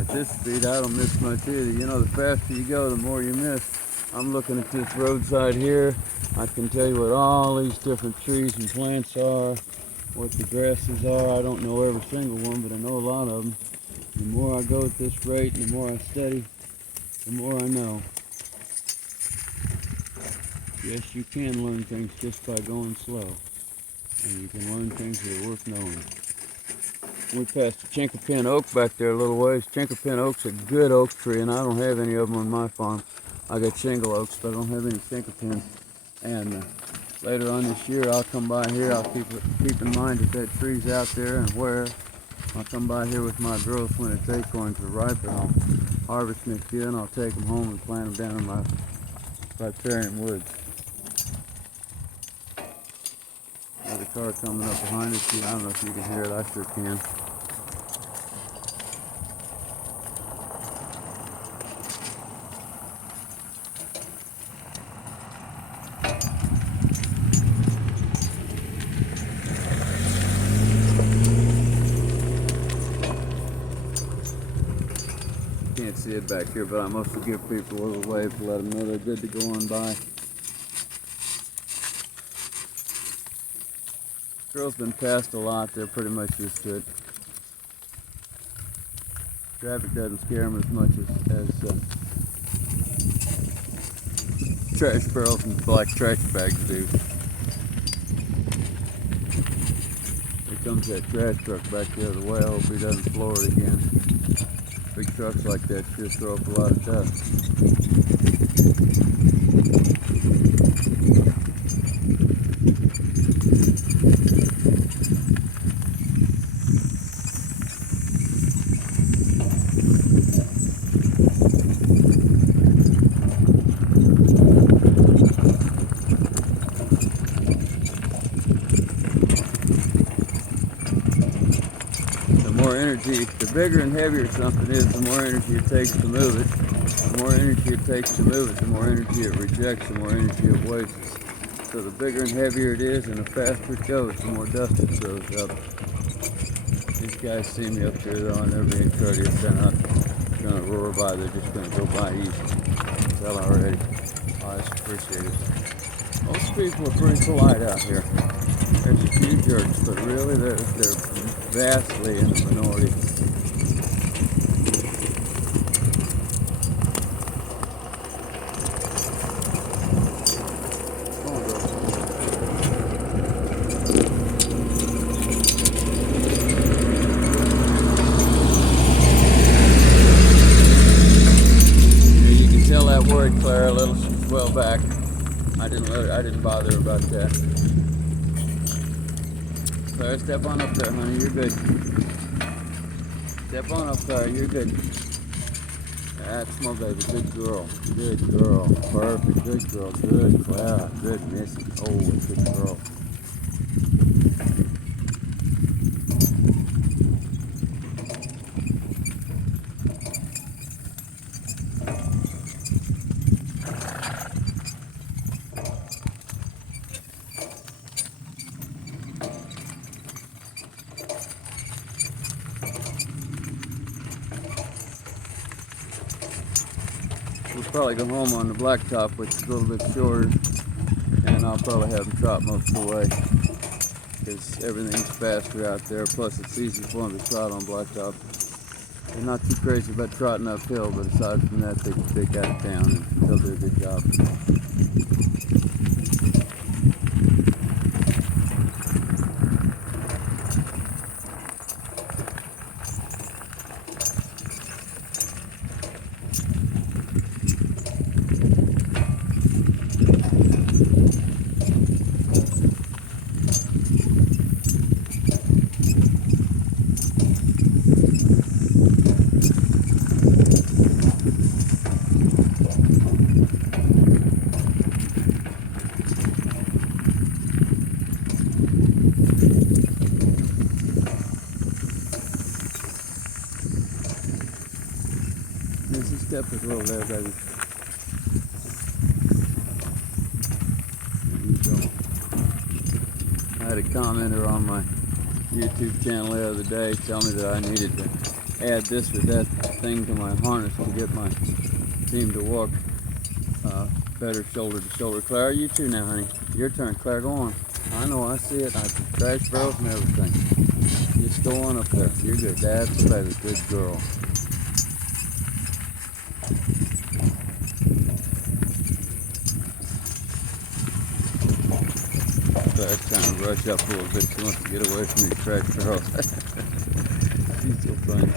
At this speed, I don't miss much either. You know, the faster you go, the more you miss. I'm looking at this roadside here. I can tell you what all these different trees and plants are, what the grasses are. I don't know every single one, but I know a lot of them. The more I go at this rate and the more I study, the more I know. Yes, you can learn things just by going slow. And you can learn things that are worth knowing. We passed a chinkapin oak back there a little ways. Chinkapin oak's a good oak tree, and I don't have any of them on my farm. I got shingle oaks, but I don't have any chinkapins. And later on this year, I'll come by here. I'll keep in mind that tree's out there and where. I'll come by here with my girls when its acorns are ripe, and I'll harvest next year, and I'll take them home and plant them down in my riparian woods. Another car coming up behind us. I don't know if you can hear it. I sure can. Can't see it back here, but I must give people a little wave to let them know they're good to go on by. Girls been passed a lot. They're pretty much used to it. Traffic doesn't scare them as much as trash barrels and black trash bags do. Here comes that trash truck back the other way. I hope he doesn't floor it again. Big trucks like that sure throw up a lot of dust. more energy, the bigger and heavier something is, the more energy it takes to move it. The more energy it takes to move it, the more energy it rejects, the more energy it wastes. So the bigger and heavier it is and the faster it goes, the more dust it throws up. These guys see me up here though, and they're being courteous. They're not going to roar by, they're just going to go by easy. Tell already. I just appreciate it. Most people are pretty polite out here. There's a few jerks, but really they're vastly in the minority. You can tell that worried Claire a little. She's well back. I didn't bother about that. Claire, step on up there, honey. You're good. Step on up, Claire. You're good. That's my baby. Good girl. Good girl. Perfect. Good girl. Good, Claire. Good, Missy. Oh, good girl. We'll probably go home on the blacktop, which is a little bit shorter, and I'll probably have them trot most of the way because everything's faster out there. Plus, it's easy for them to trot on blacktop. They're not too crazy about trotting uphill, but aside from that, they got it down and they'll do a good job. Missy, step it a little there, baby. There you go. I had a commenter on my YouTube channel the other day tell me that I needed to add this or that thing to my harness to get my team to walk better shoulder to shoulder. Claire, you too now, honey. Your turn, Claire, go on. I know, I see it. I can trash barrels and everything. Just go on up there. You're good. That's the baby. Good girl. Claire's trying to rush up a little bit. She wants to get away from these trash barrels. She's so funny.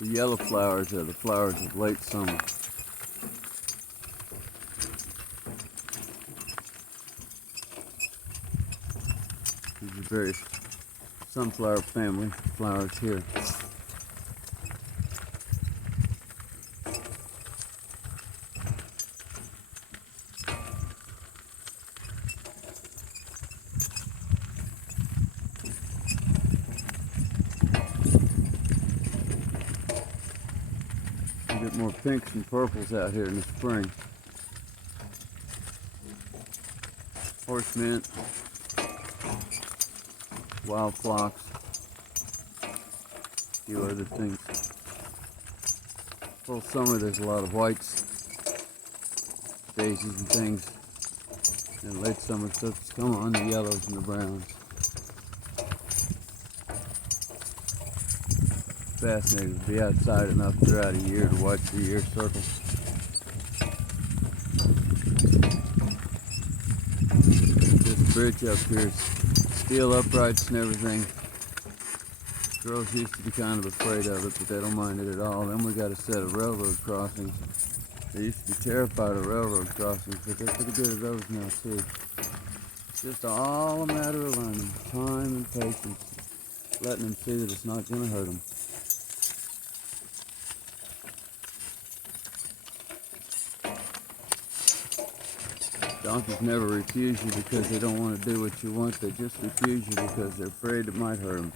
The yellow flowers are the flowers of late summer. These are various sunflower family flowers here. You get more pinks and purples out here in the spring. Horse mint, wild phlox, a few other things. Full summer there's a lot of whites, daisies and things. And late summer stuff to come on, the yellows and the browns. Fascinating to be outside enough throughout a year to watch the year circle. This bridge up here is steel uprights and everything. Girls used to be kind of afraid of it, but they don't mind it at all. Then we got a set of railroad crossings. They used to be terrified of railroad crossings, but they're pretty good at those now too. It's just all a matter of learning, time and patience, letting them see that it's not going to hurt them. Donkeys never refuse you because they don't want to do what you want. They just refuse you because they're afraid it might hurt them.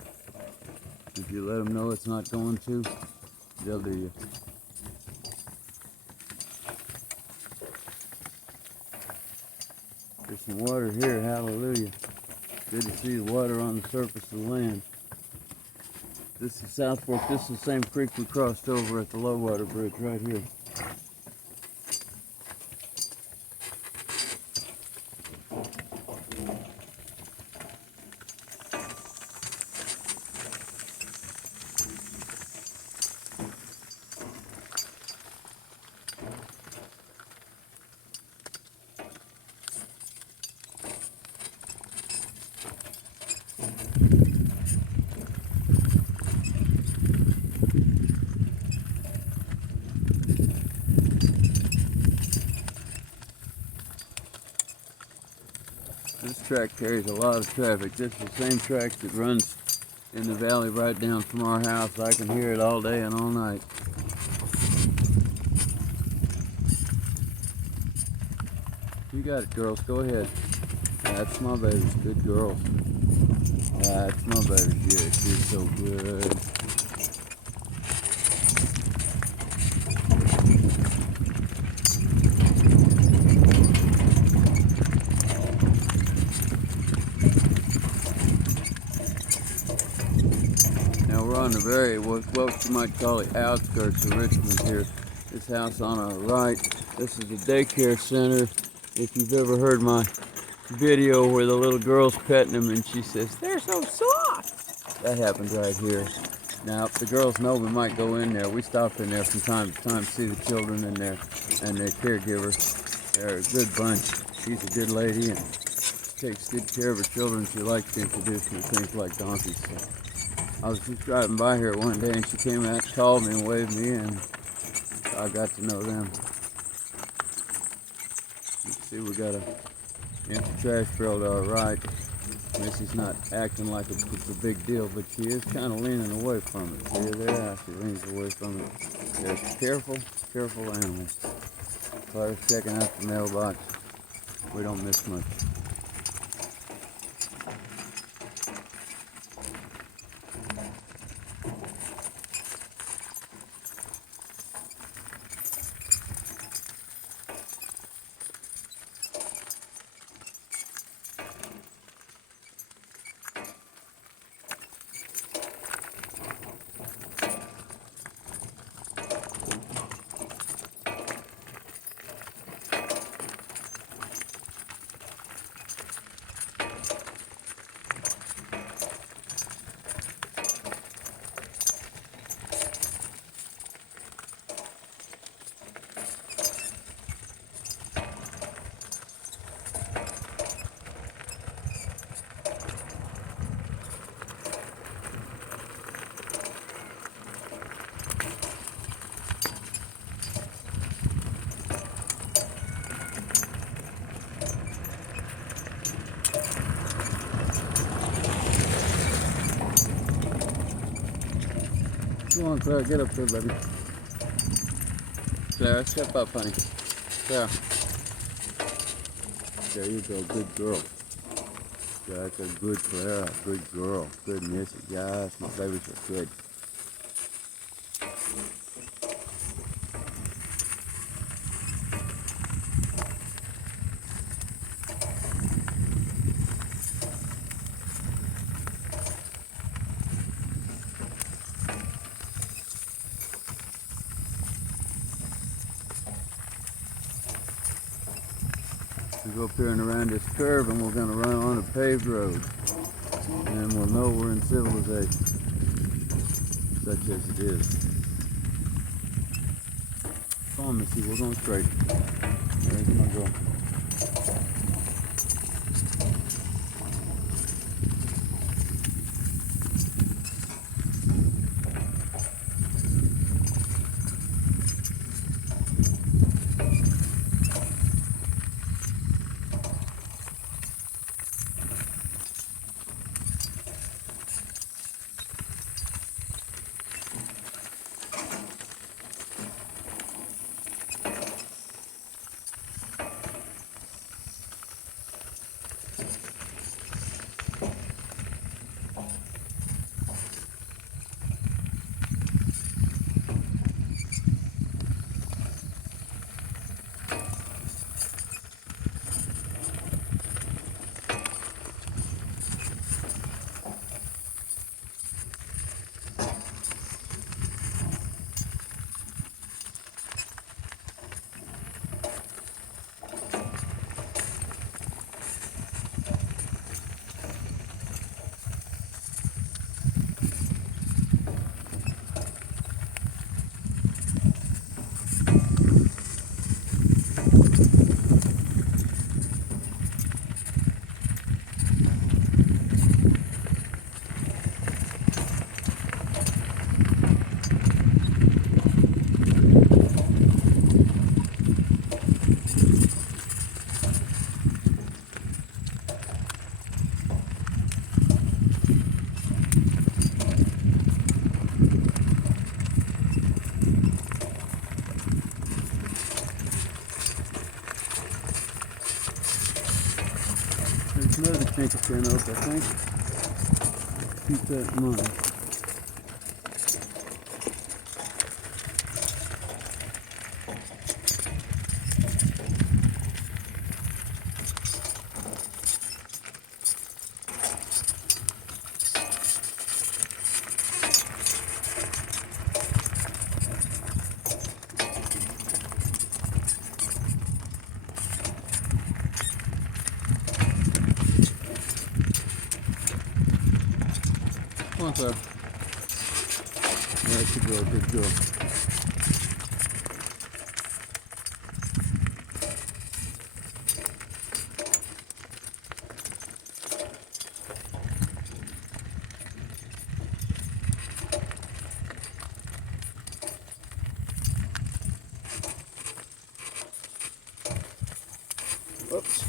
If you let them know it's not going to, they'll do you. There's some water here, hallelujah. Good to see the water on the surface of the land. This is South Fork. This is the same creek we crossed over at the low water bridge right here. This track carries a lot of traffic. This is the same track that runs in the valley right down from our house. I can hear it all day and all night. You got it, girls. Go ahead. That's my babies. Good girls. That's my babies. Yeah, she's so good. On the very, what you might call the outskirts of Richmond here. This house on our right, this is the daycare center. If you've ever heard my video where the little girl's petting them and she says, "They're so soft," that happened right here. Now, if the girls know we might go in there, we stop in there from time to time to see the children in there and their caregiver. They're a good bunch. She's a good lady and takes good care of her children. She likes to introduce them to things like donkeys. So I was just driving by here one day and she came out, called me and waved me in. So I got to know them. You can see we got a empty trash barrel to our right. Missy's not acting like it's a big deal, but she is kind of leaning away from it. See her there? She leans away from it. They're careful, careful animals. As far as checking out the mailbox, we don't miss much. Come on, Clara, get up there, baby. Clara, step up, honey. Clara. There you go, good girl. That's a good Clara, good girl. Good Missy. Yes, my babies are good. We go up here and around this curve and we're going to run on a paved road. And we'll know we're in civilization, such as it is. Come on, Missy, we're going straight. There's my girl. There's another chink of tin oak, I think. Keep that in mind. Come on, sir. That's a girl, good girl. Oops.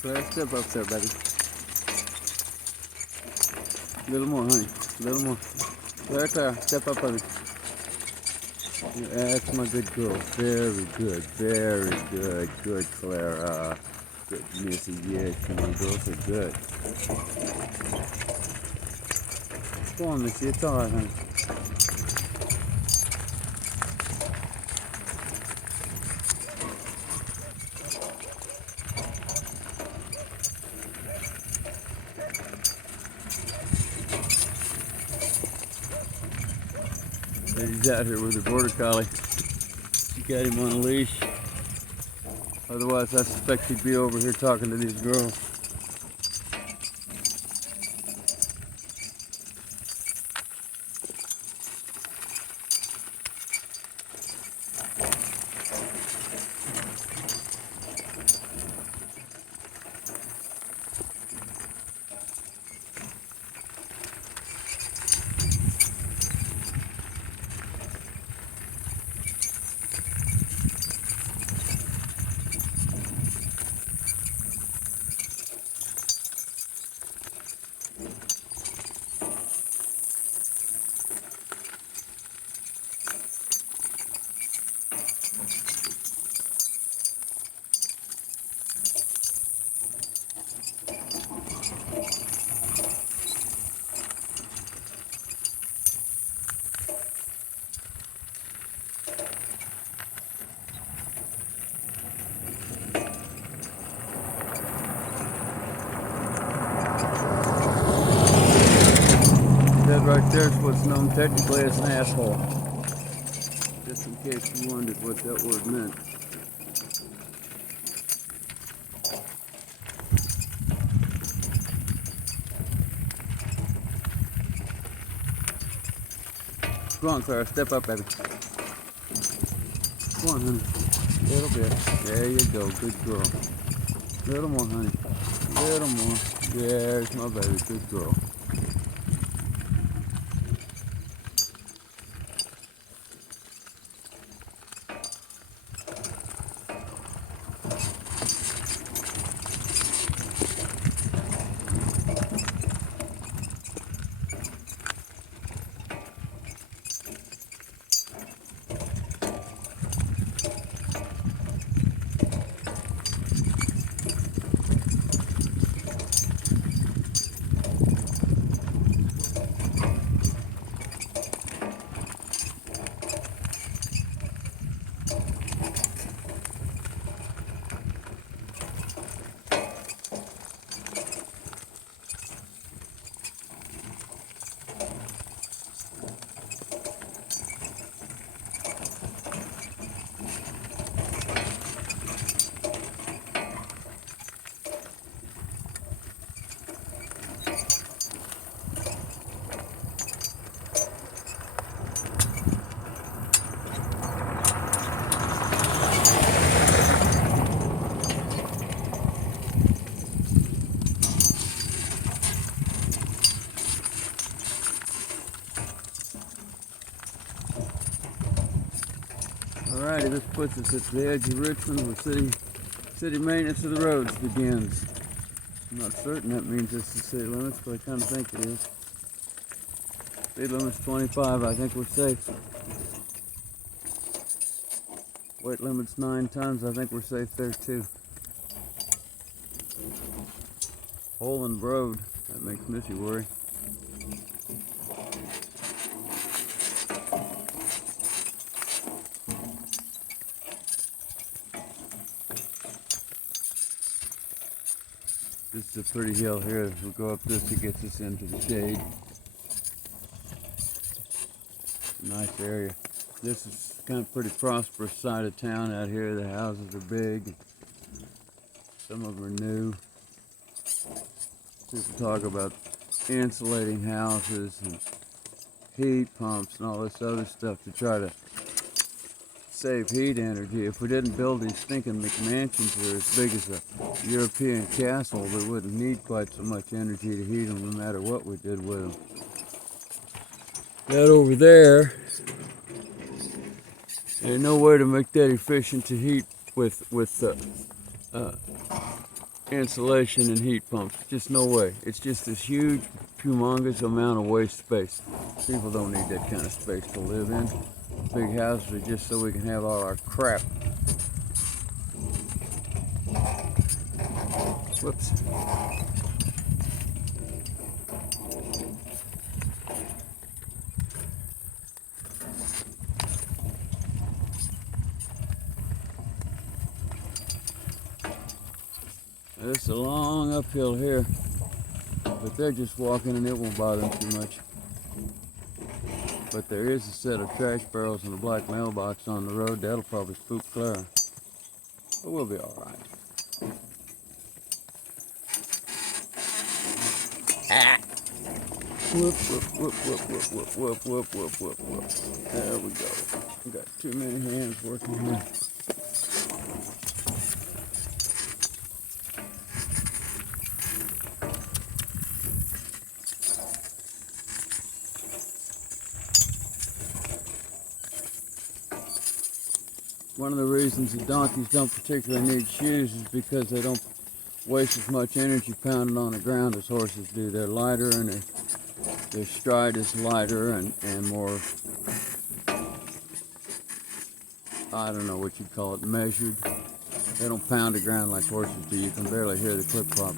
Claire, step up there, buddy. A little more, honey. A little more. Claire, step up, buddy. That's my good girl. Very good. Very good. Good, Clara. Good, Missy. Yes, my girls are good. Go on, Missy. It's all right, honey. He's out here with the border collie. She got him on a leash. Otherwise, I suspect he'd be over here talking to these girls. That right there is what's known technically as an asshole. Just in case you wondered what that word meant. Go on, Clara, step up, baby. Go on, honey. A little bit. There you go, good girl. A little more, honey. A little more. There's my baby, good girl. Alrighty, this puts us at the edge of Richmond where city maintenance of the roads begins. I'm not certain that means it's the city limits, but I kind of think it is. Speed limit's 25, I think we're safe. Weight limit's 9 tons, I think we're safe there too. Hole in the road, that makes Missy worry. This is a pretty hill here. As we go up this, it gets us into the shade. Nice area. This is kind of pretty prosperous side of town out here. The houses are big. Some of them are new. People talk about insulating houses and heat pumps and all this other stuff to try to save heat energy. If we didn't build these stinking McMansions that are as big as a European castle, we wouldn't need quite so much energy to heat them no matter what we did with them. That over there, there's no way to make that efficient to heat with insulation and heat pumps. Just no way. It's just this huge, humongous amount of waste space. People don't need that kind of space to live in. Big houses are just so we can have all our crap. Whoops. This is a long uphill here, but they're just walking and it won't bother them too much. But there is a set of trash barrels and a black mailbox on the road. That'll probably spook Clara. But we'll be alright. Whoop, whoop, whoop, whoop, whoop, whoop, whoop, whoop, whoop, whoop. There we go. We got too many hands working here. One of the reasons the donkeys don't particularly need shoes is because they don't waste as much energy pounding on the ground as horses do. They're lighter and their stride is lighter and more, I don't know what you'd call it, measured. They don't pound the ground like horses do. You can barely hear the clip-clop.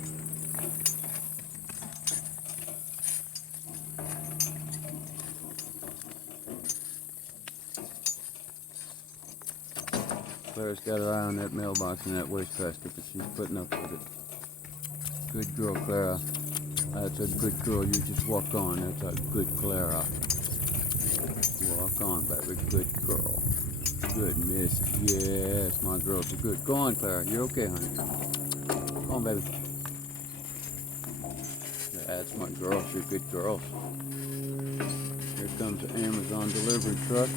Claire's got her eye on that mailbox and that wastebasket, but she's putting up with it. Good girl, Clara. That's a good girl. You just walk on. That's a good Clara. Walk on, baby. Good girl. Good miss. Yes, my girl's a good. Go on, Clara. You're okay, honey. Go on, baby. That's my girl. She's a good girl. Here comes the Amazon delivery truck.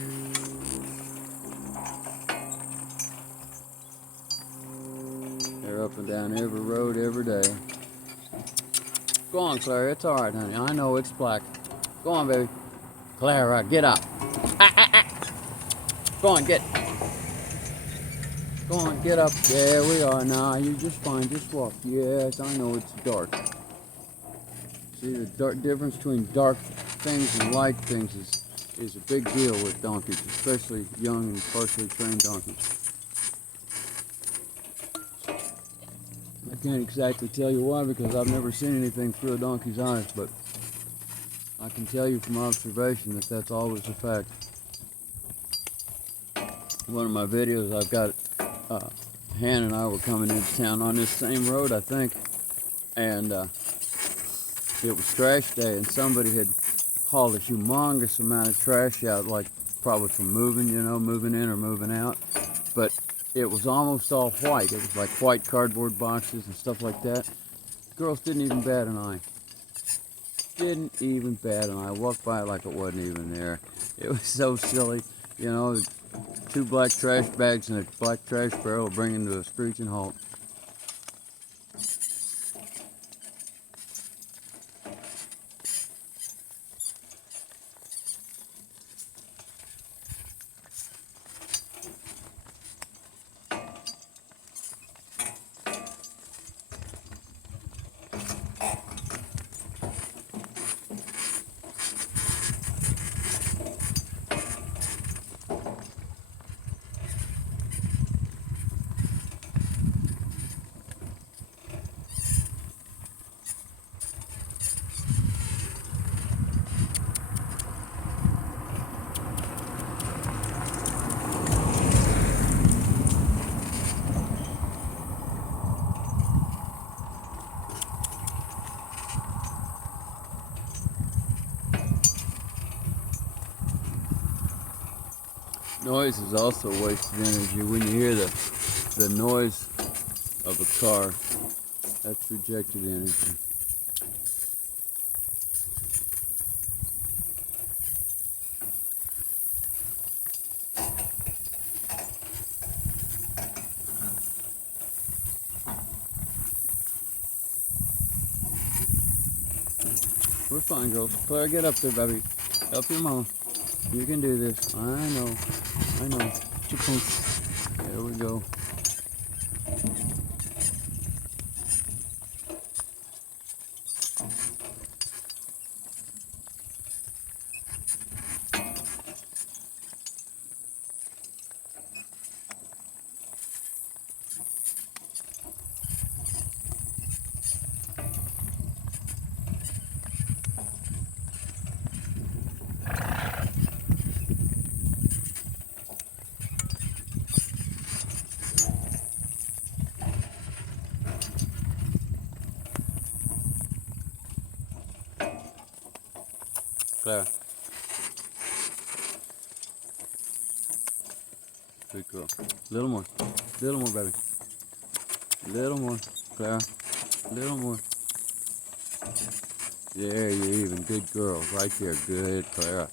They're up and down every road every day. Go on, Clara. It's all right, honey. I know it's black. Go on, baby. Clara, get up. Go on, get. Go on, get up. There we are now. You're just fine. Just walk. Yes, I know it's dark. See, the difference between dark things and light things is a big deal with donkeys, especially young and partially trained donkeys. I can't exactly tell you why because I've never seen anything through a donkey's eyes, but I can tell you from observation that that's always a fact. One of my videos, I've got Han and I were coming into town on this same road, I think, and it was trash day, and somebody had hauled a humongous amount of trash out, like probably from moving, you know, moving in or moving out, but it was almost all white. It was like white cardboard boxes and stuff like that. Girls didn't even bat an eye. Didn't even bat an eye. I walked by it like it wasn't even there. It was so silly. You know, 2 black trash bags and a black trash barrel bringing to a screeching halt. Noise is also wasted energy. When you hear the noise of a car, that's rejected energy. We're fine, girls. Claire, get up there, baby. Help your mama. You can do this. I know. I know. There we go. Claire. Good girl. Little more. Little more, baby. Little more. Clara. Little more. There, you're even. Good girl. Right there. Good, Clara.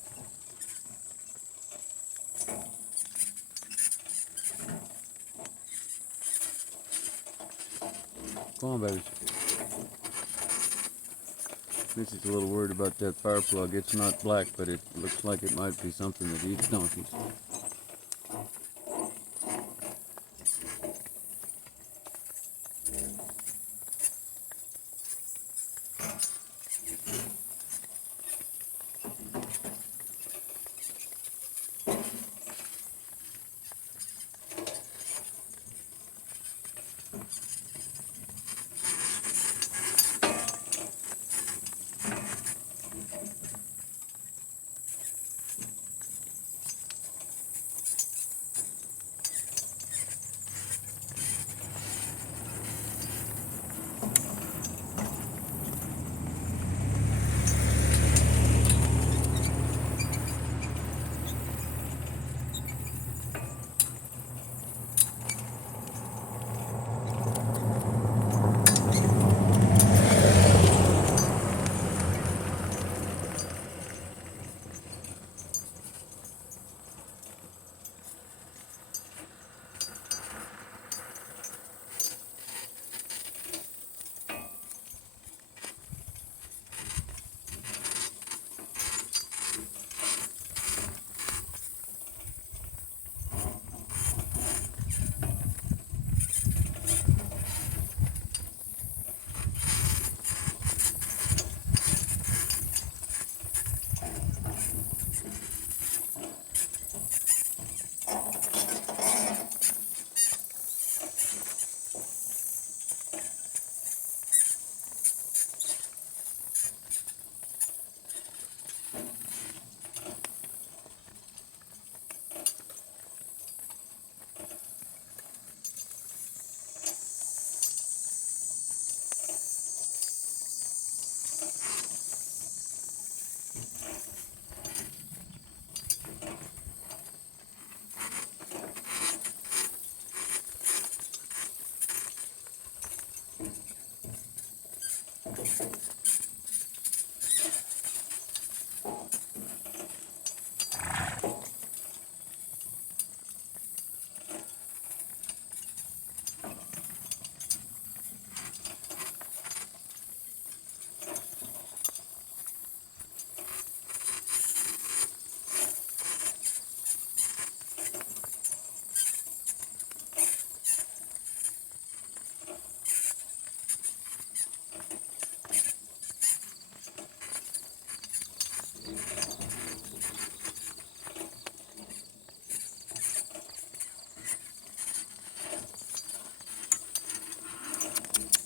Come on, baby. Missy's a little worried about that fire plug. It's not black, but it looks like it might be something that eats donkeys.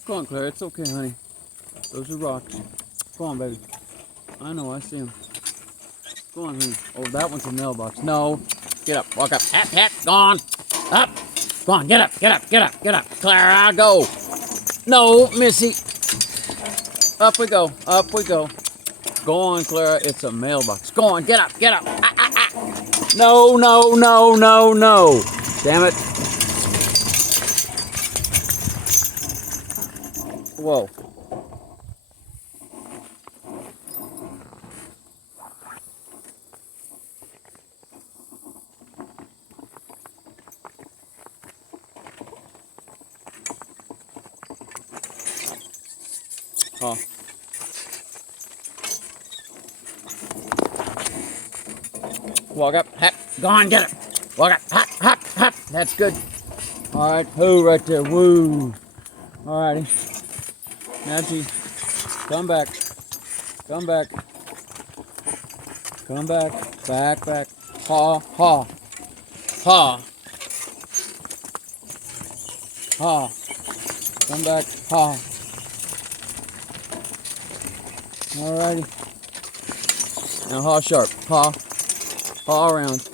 Go on, Claire. It's okay, honey. Those are rocks. Go on, baby. I know. I see them. Go on, honey. Oh, that one's a mailbox. No. Get up. Walk up. Hap, hap. Go on. Up. Go on. Get up. Get up. Get up. Get up. Clara, go. No, Missy. Up we go. Up we go. Go on, Clara. It's a mailbox. Go on. Get up. Get up. Ah, ah, ah. No, no, no, no, no. Damn it. Whoa. Huh. Walk up, hop, go on, get it. Walk up, hop, hop, hop. That's good. All right, who right there, woo. All righty. Now, G, come back, come back, come back, back, back. Ha, ha, ha, ha. Come back, ha. All righty. Now, ha sharp, ha, ha around.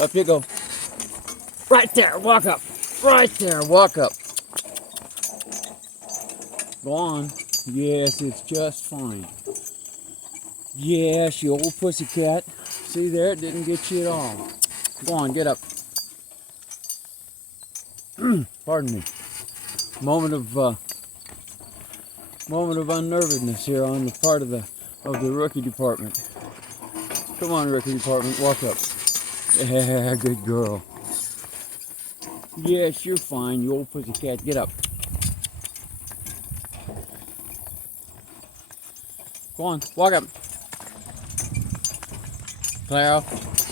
Up you go. Right there, walk up. Right there, walk up. Go on. Yes, it's just fine. Yes, you old pussycat. See there, it didn't get you at all. Go on, get up. Pardon me. Moment of unnervedness here on the part of the rookie department. Come on, rookie department, walk up. Yeah, good girl. Yes, you're fine, you old pussycat. Get up. Go on, walk up. Clara,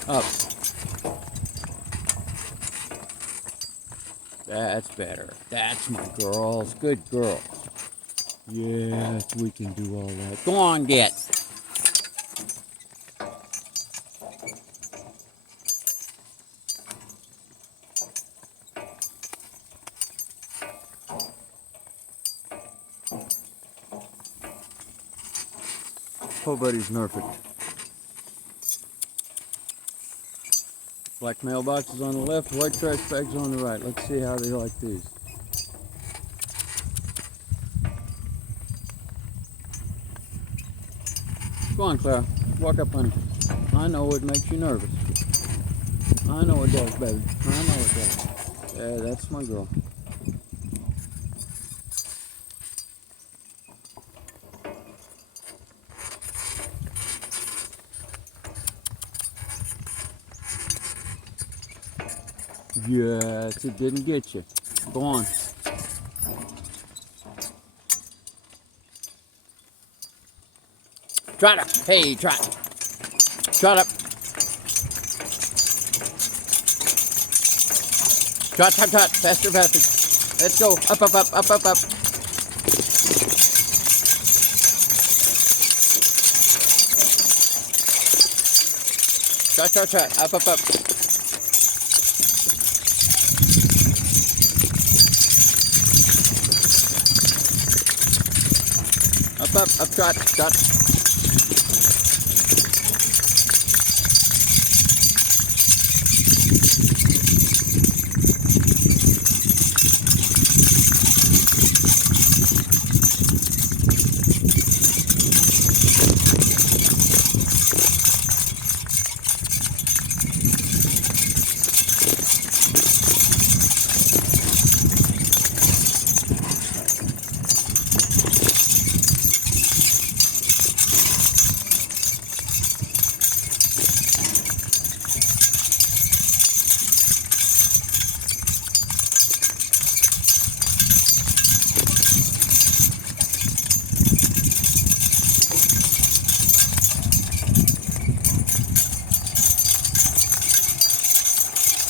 up. That's better. That's my girls. Good girl. Yes, we can do all that. Go on, get. Poor buddy's nerfed. Black mailboxes on the left, white trash bags on the right. Let's see how they like these. Go on, Clara. Walk up, honey. I know it makes you nervous. I know it does, baby. I know it does. Yeah, that's my girl. Yes, it didn't get you. Go on. Trot up. Hey, trot. Trot up. Trot, trot, trot. Faster, faster. Let's go. Up, up, up, up, up, up. Trot, trot, trot. Up, up, up. Up, trot, trot.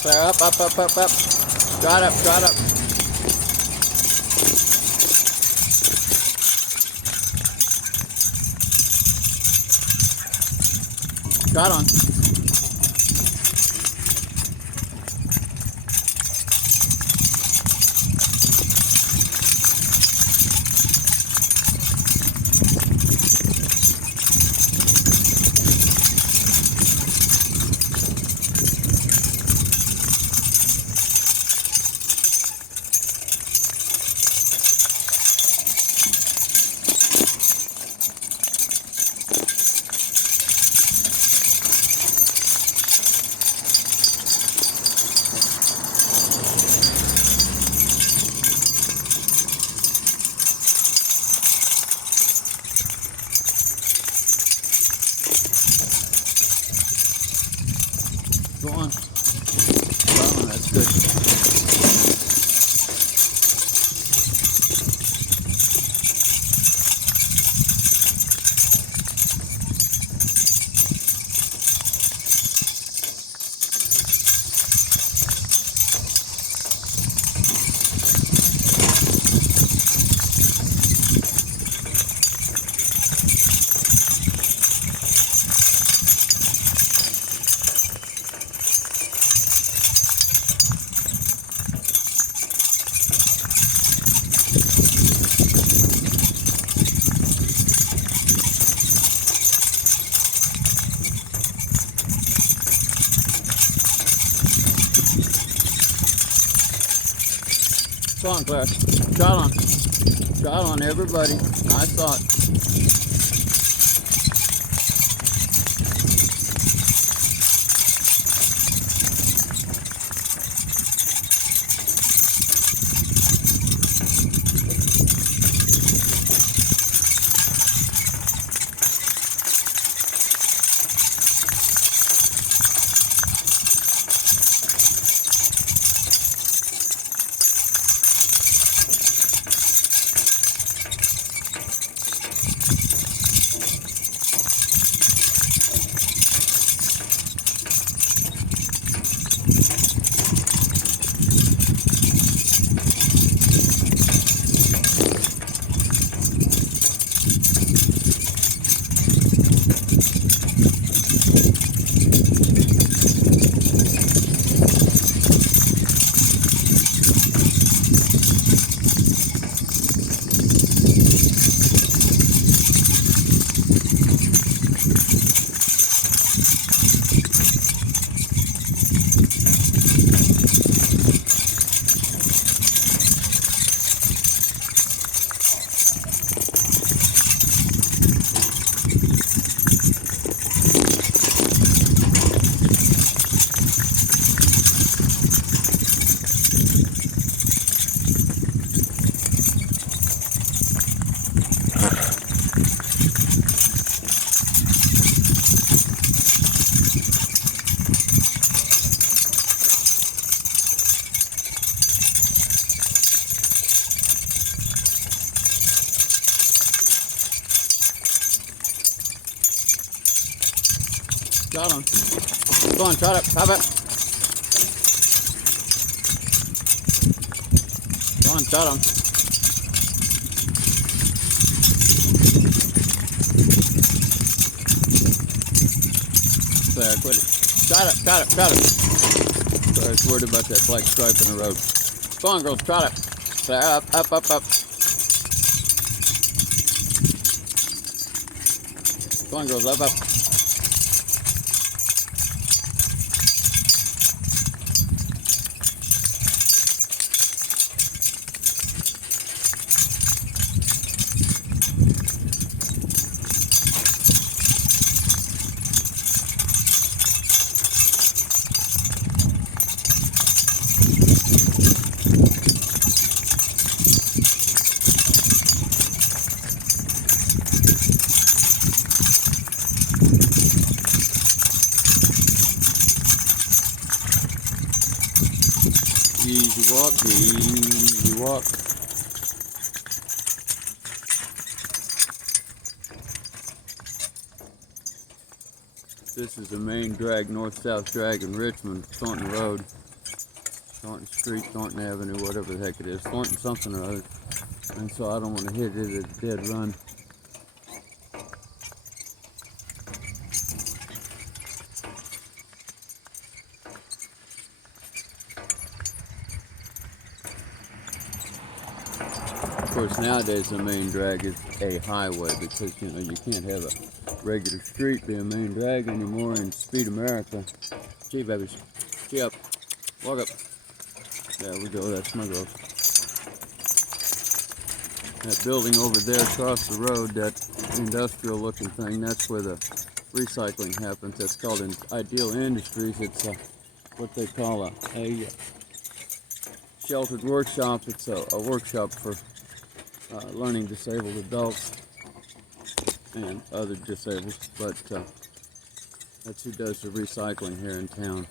Clear up, up, up, up, up. Trot up, trot up. Trot on. Go on. Wow, that's good. Come on, Claire. Shot on. Shot on, everybody. I saw it. Shot on. Go on, try it. Pop it. Go on, shot on. There, quit it. Shot it, shot it, shot it. So I was worried about that black stripe in the road. Go on, girls, trot it. There, up, up, up, up. Go on, girls, up, up. Easy walk, easy walk. This is the main drag, north-south drag in Richmond, Thornton Road, Thornton Street, Thornton Avenue, whatever the heck it is, Thornton something or other. And so I don't want to hit it at a dead run. Of course, nowadays the main drag is a highway because, you know, you can't have a regular street be a main drag anymore in Speed America. Gee, babies. Gee up. Walk up. There we go. That's my girl. That building over there across the road, that industrial looking thing, that's where the recycling happens. That's called in Ideal Industries. It's what they call a sheltered workshop. It's a workshop for learning disabled adults and other disabled, but That's who does the recycling here in town.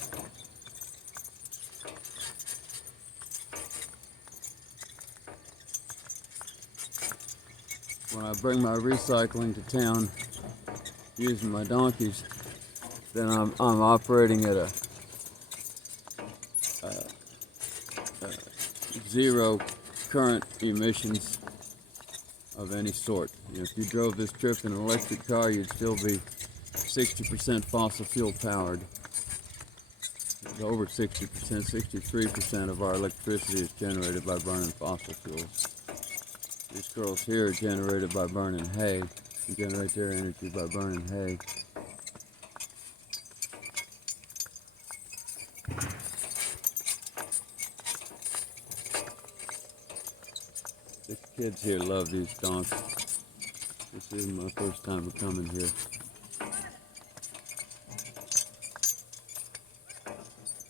When I bring my recycling to town using my donkeys, then I'm operating at a zero current emissions of any sort. You know, if you drove this trip in an electric car, you'd still be 60% fossil fuel powered. Over 60%, 63% of our electricity is generated by burning fossil fuels. These girls here are generated by burning hay. They generate their energy by burning hay. The kids here love these donkeys. This is my first time coming here.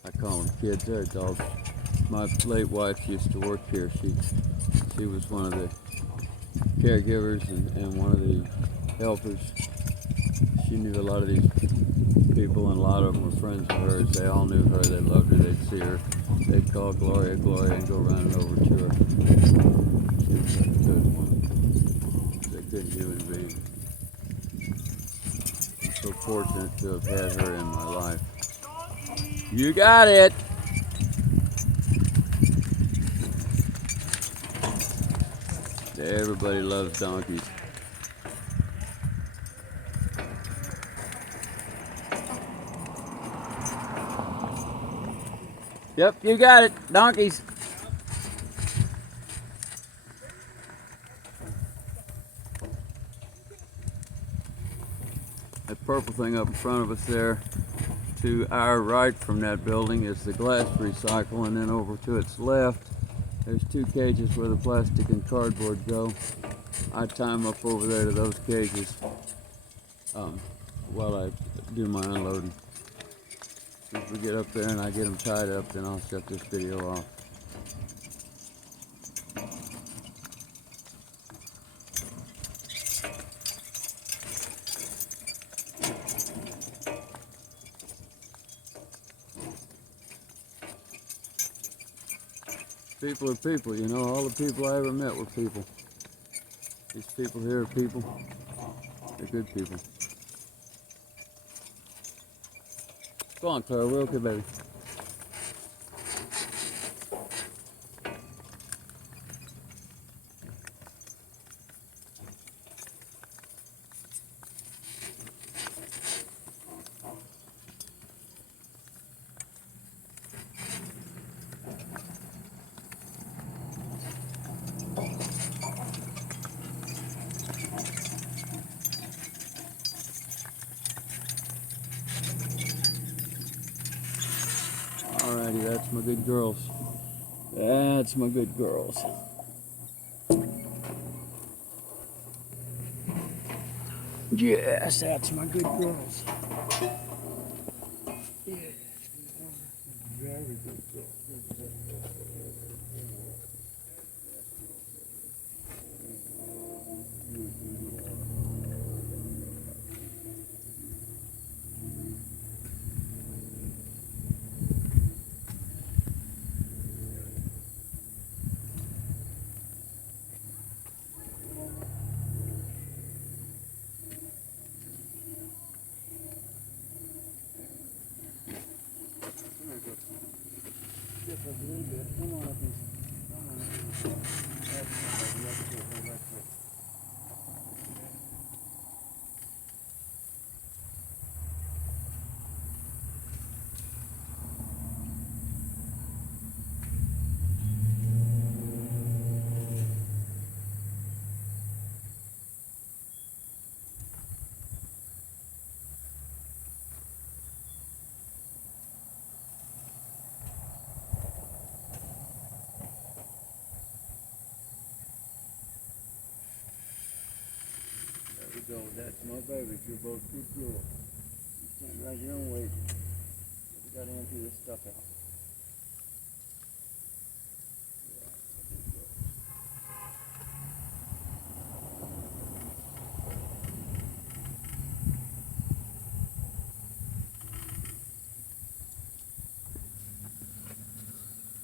I call them kids, they're adults. My late wife used to work here. She was one of the caregivers and one of the helpers. She knew a lot of these people, and a lot of them were friends of hers. They all knew her, they loved her, they'd see her. They'd call Gloria, Gloria, and go running over to her. She was a good woman. She was a good human being. I'm so fortunate to have had her in my life. You got it! Everybody loves donkeys. Yep, you got it. Donkeys. That purple thing up in front of us there, to our right from that building, is the glass recycle, and then over to its left, there's two cages where the plastic and cardboard go. I tie them up over there to those cages while I do my unloading. As we get up there and I get them tied up, then I'll shut this video off. People are people, you know. All the people I ever met were people. These people here are people. They're good people. Go on, Clara. We're okay, baby. Alrighty, that's my good girls. That's my good girls. Yes, that's my good girls. Yes, very good girls. Just a little bit. Come on up and come on. That's not right. There we go. That's my baby. You're both good girls. You stand right here and wait. We gotta empty this stuff out.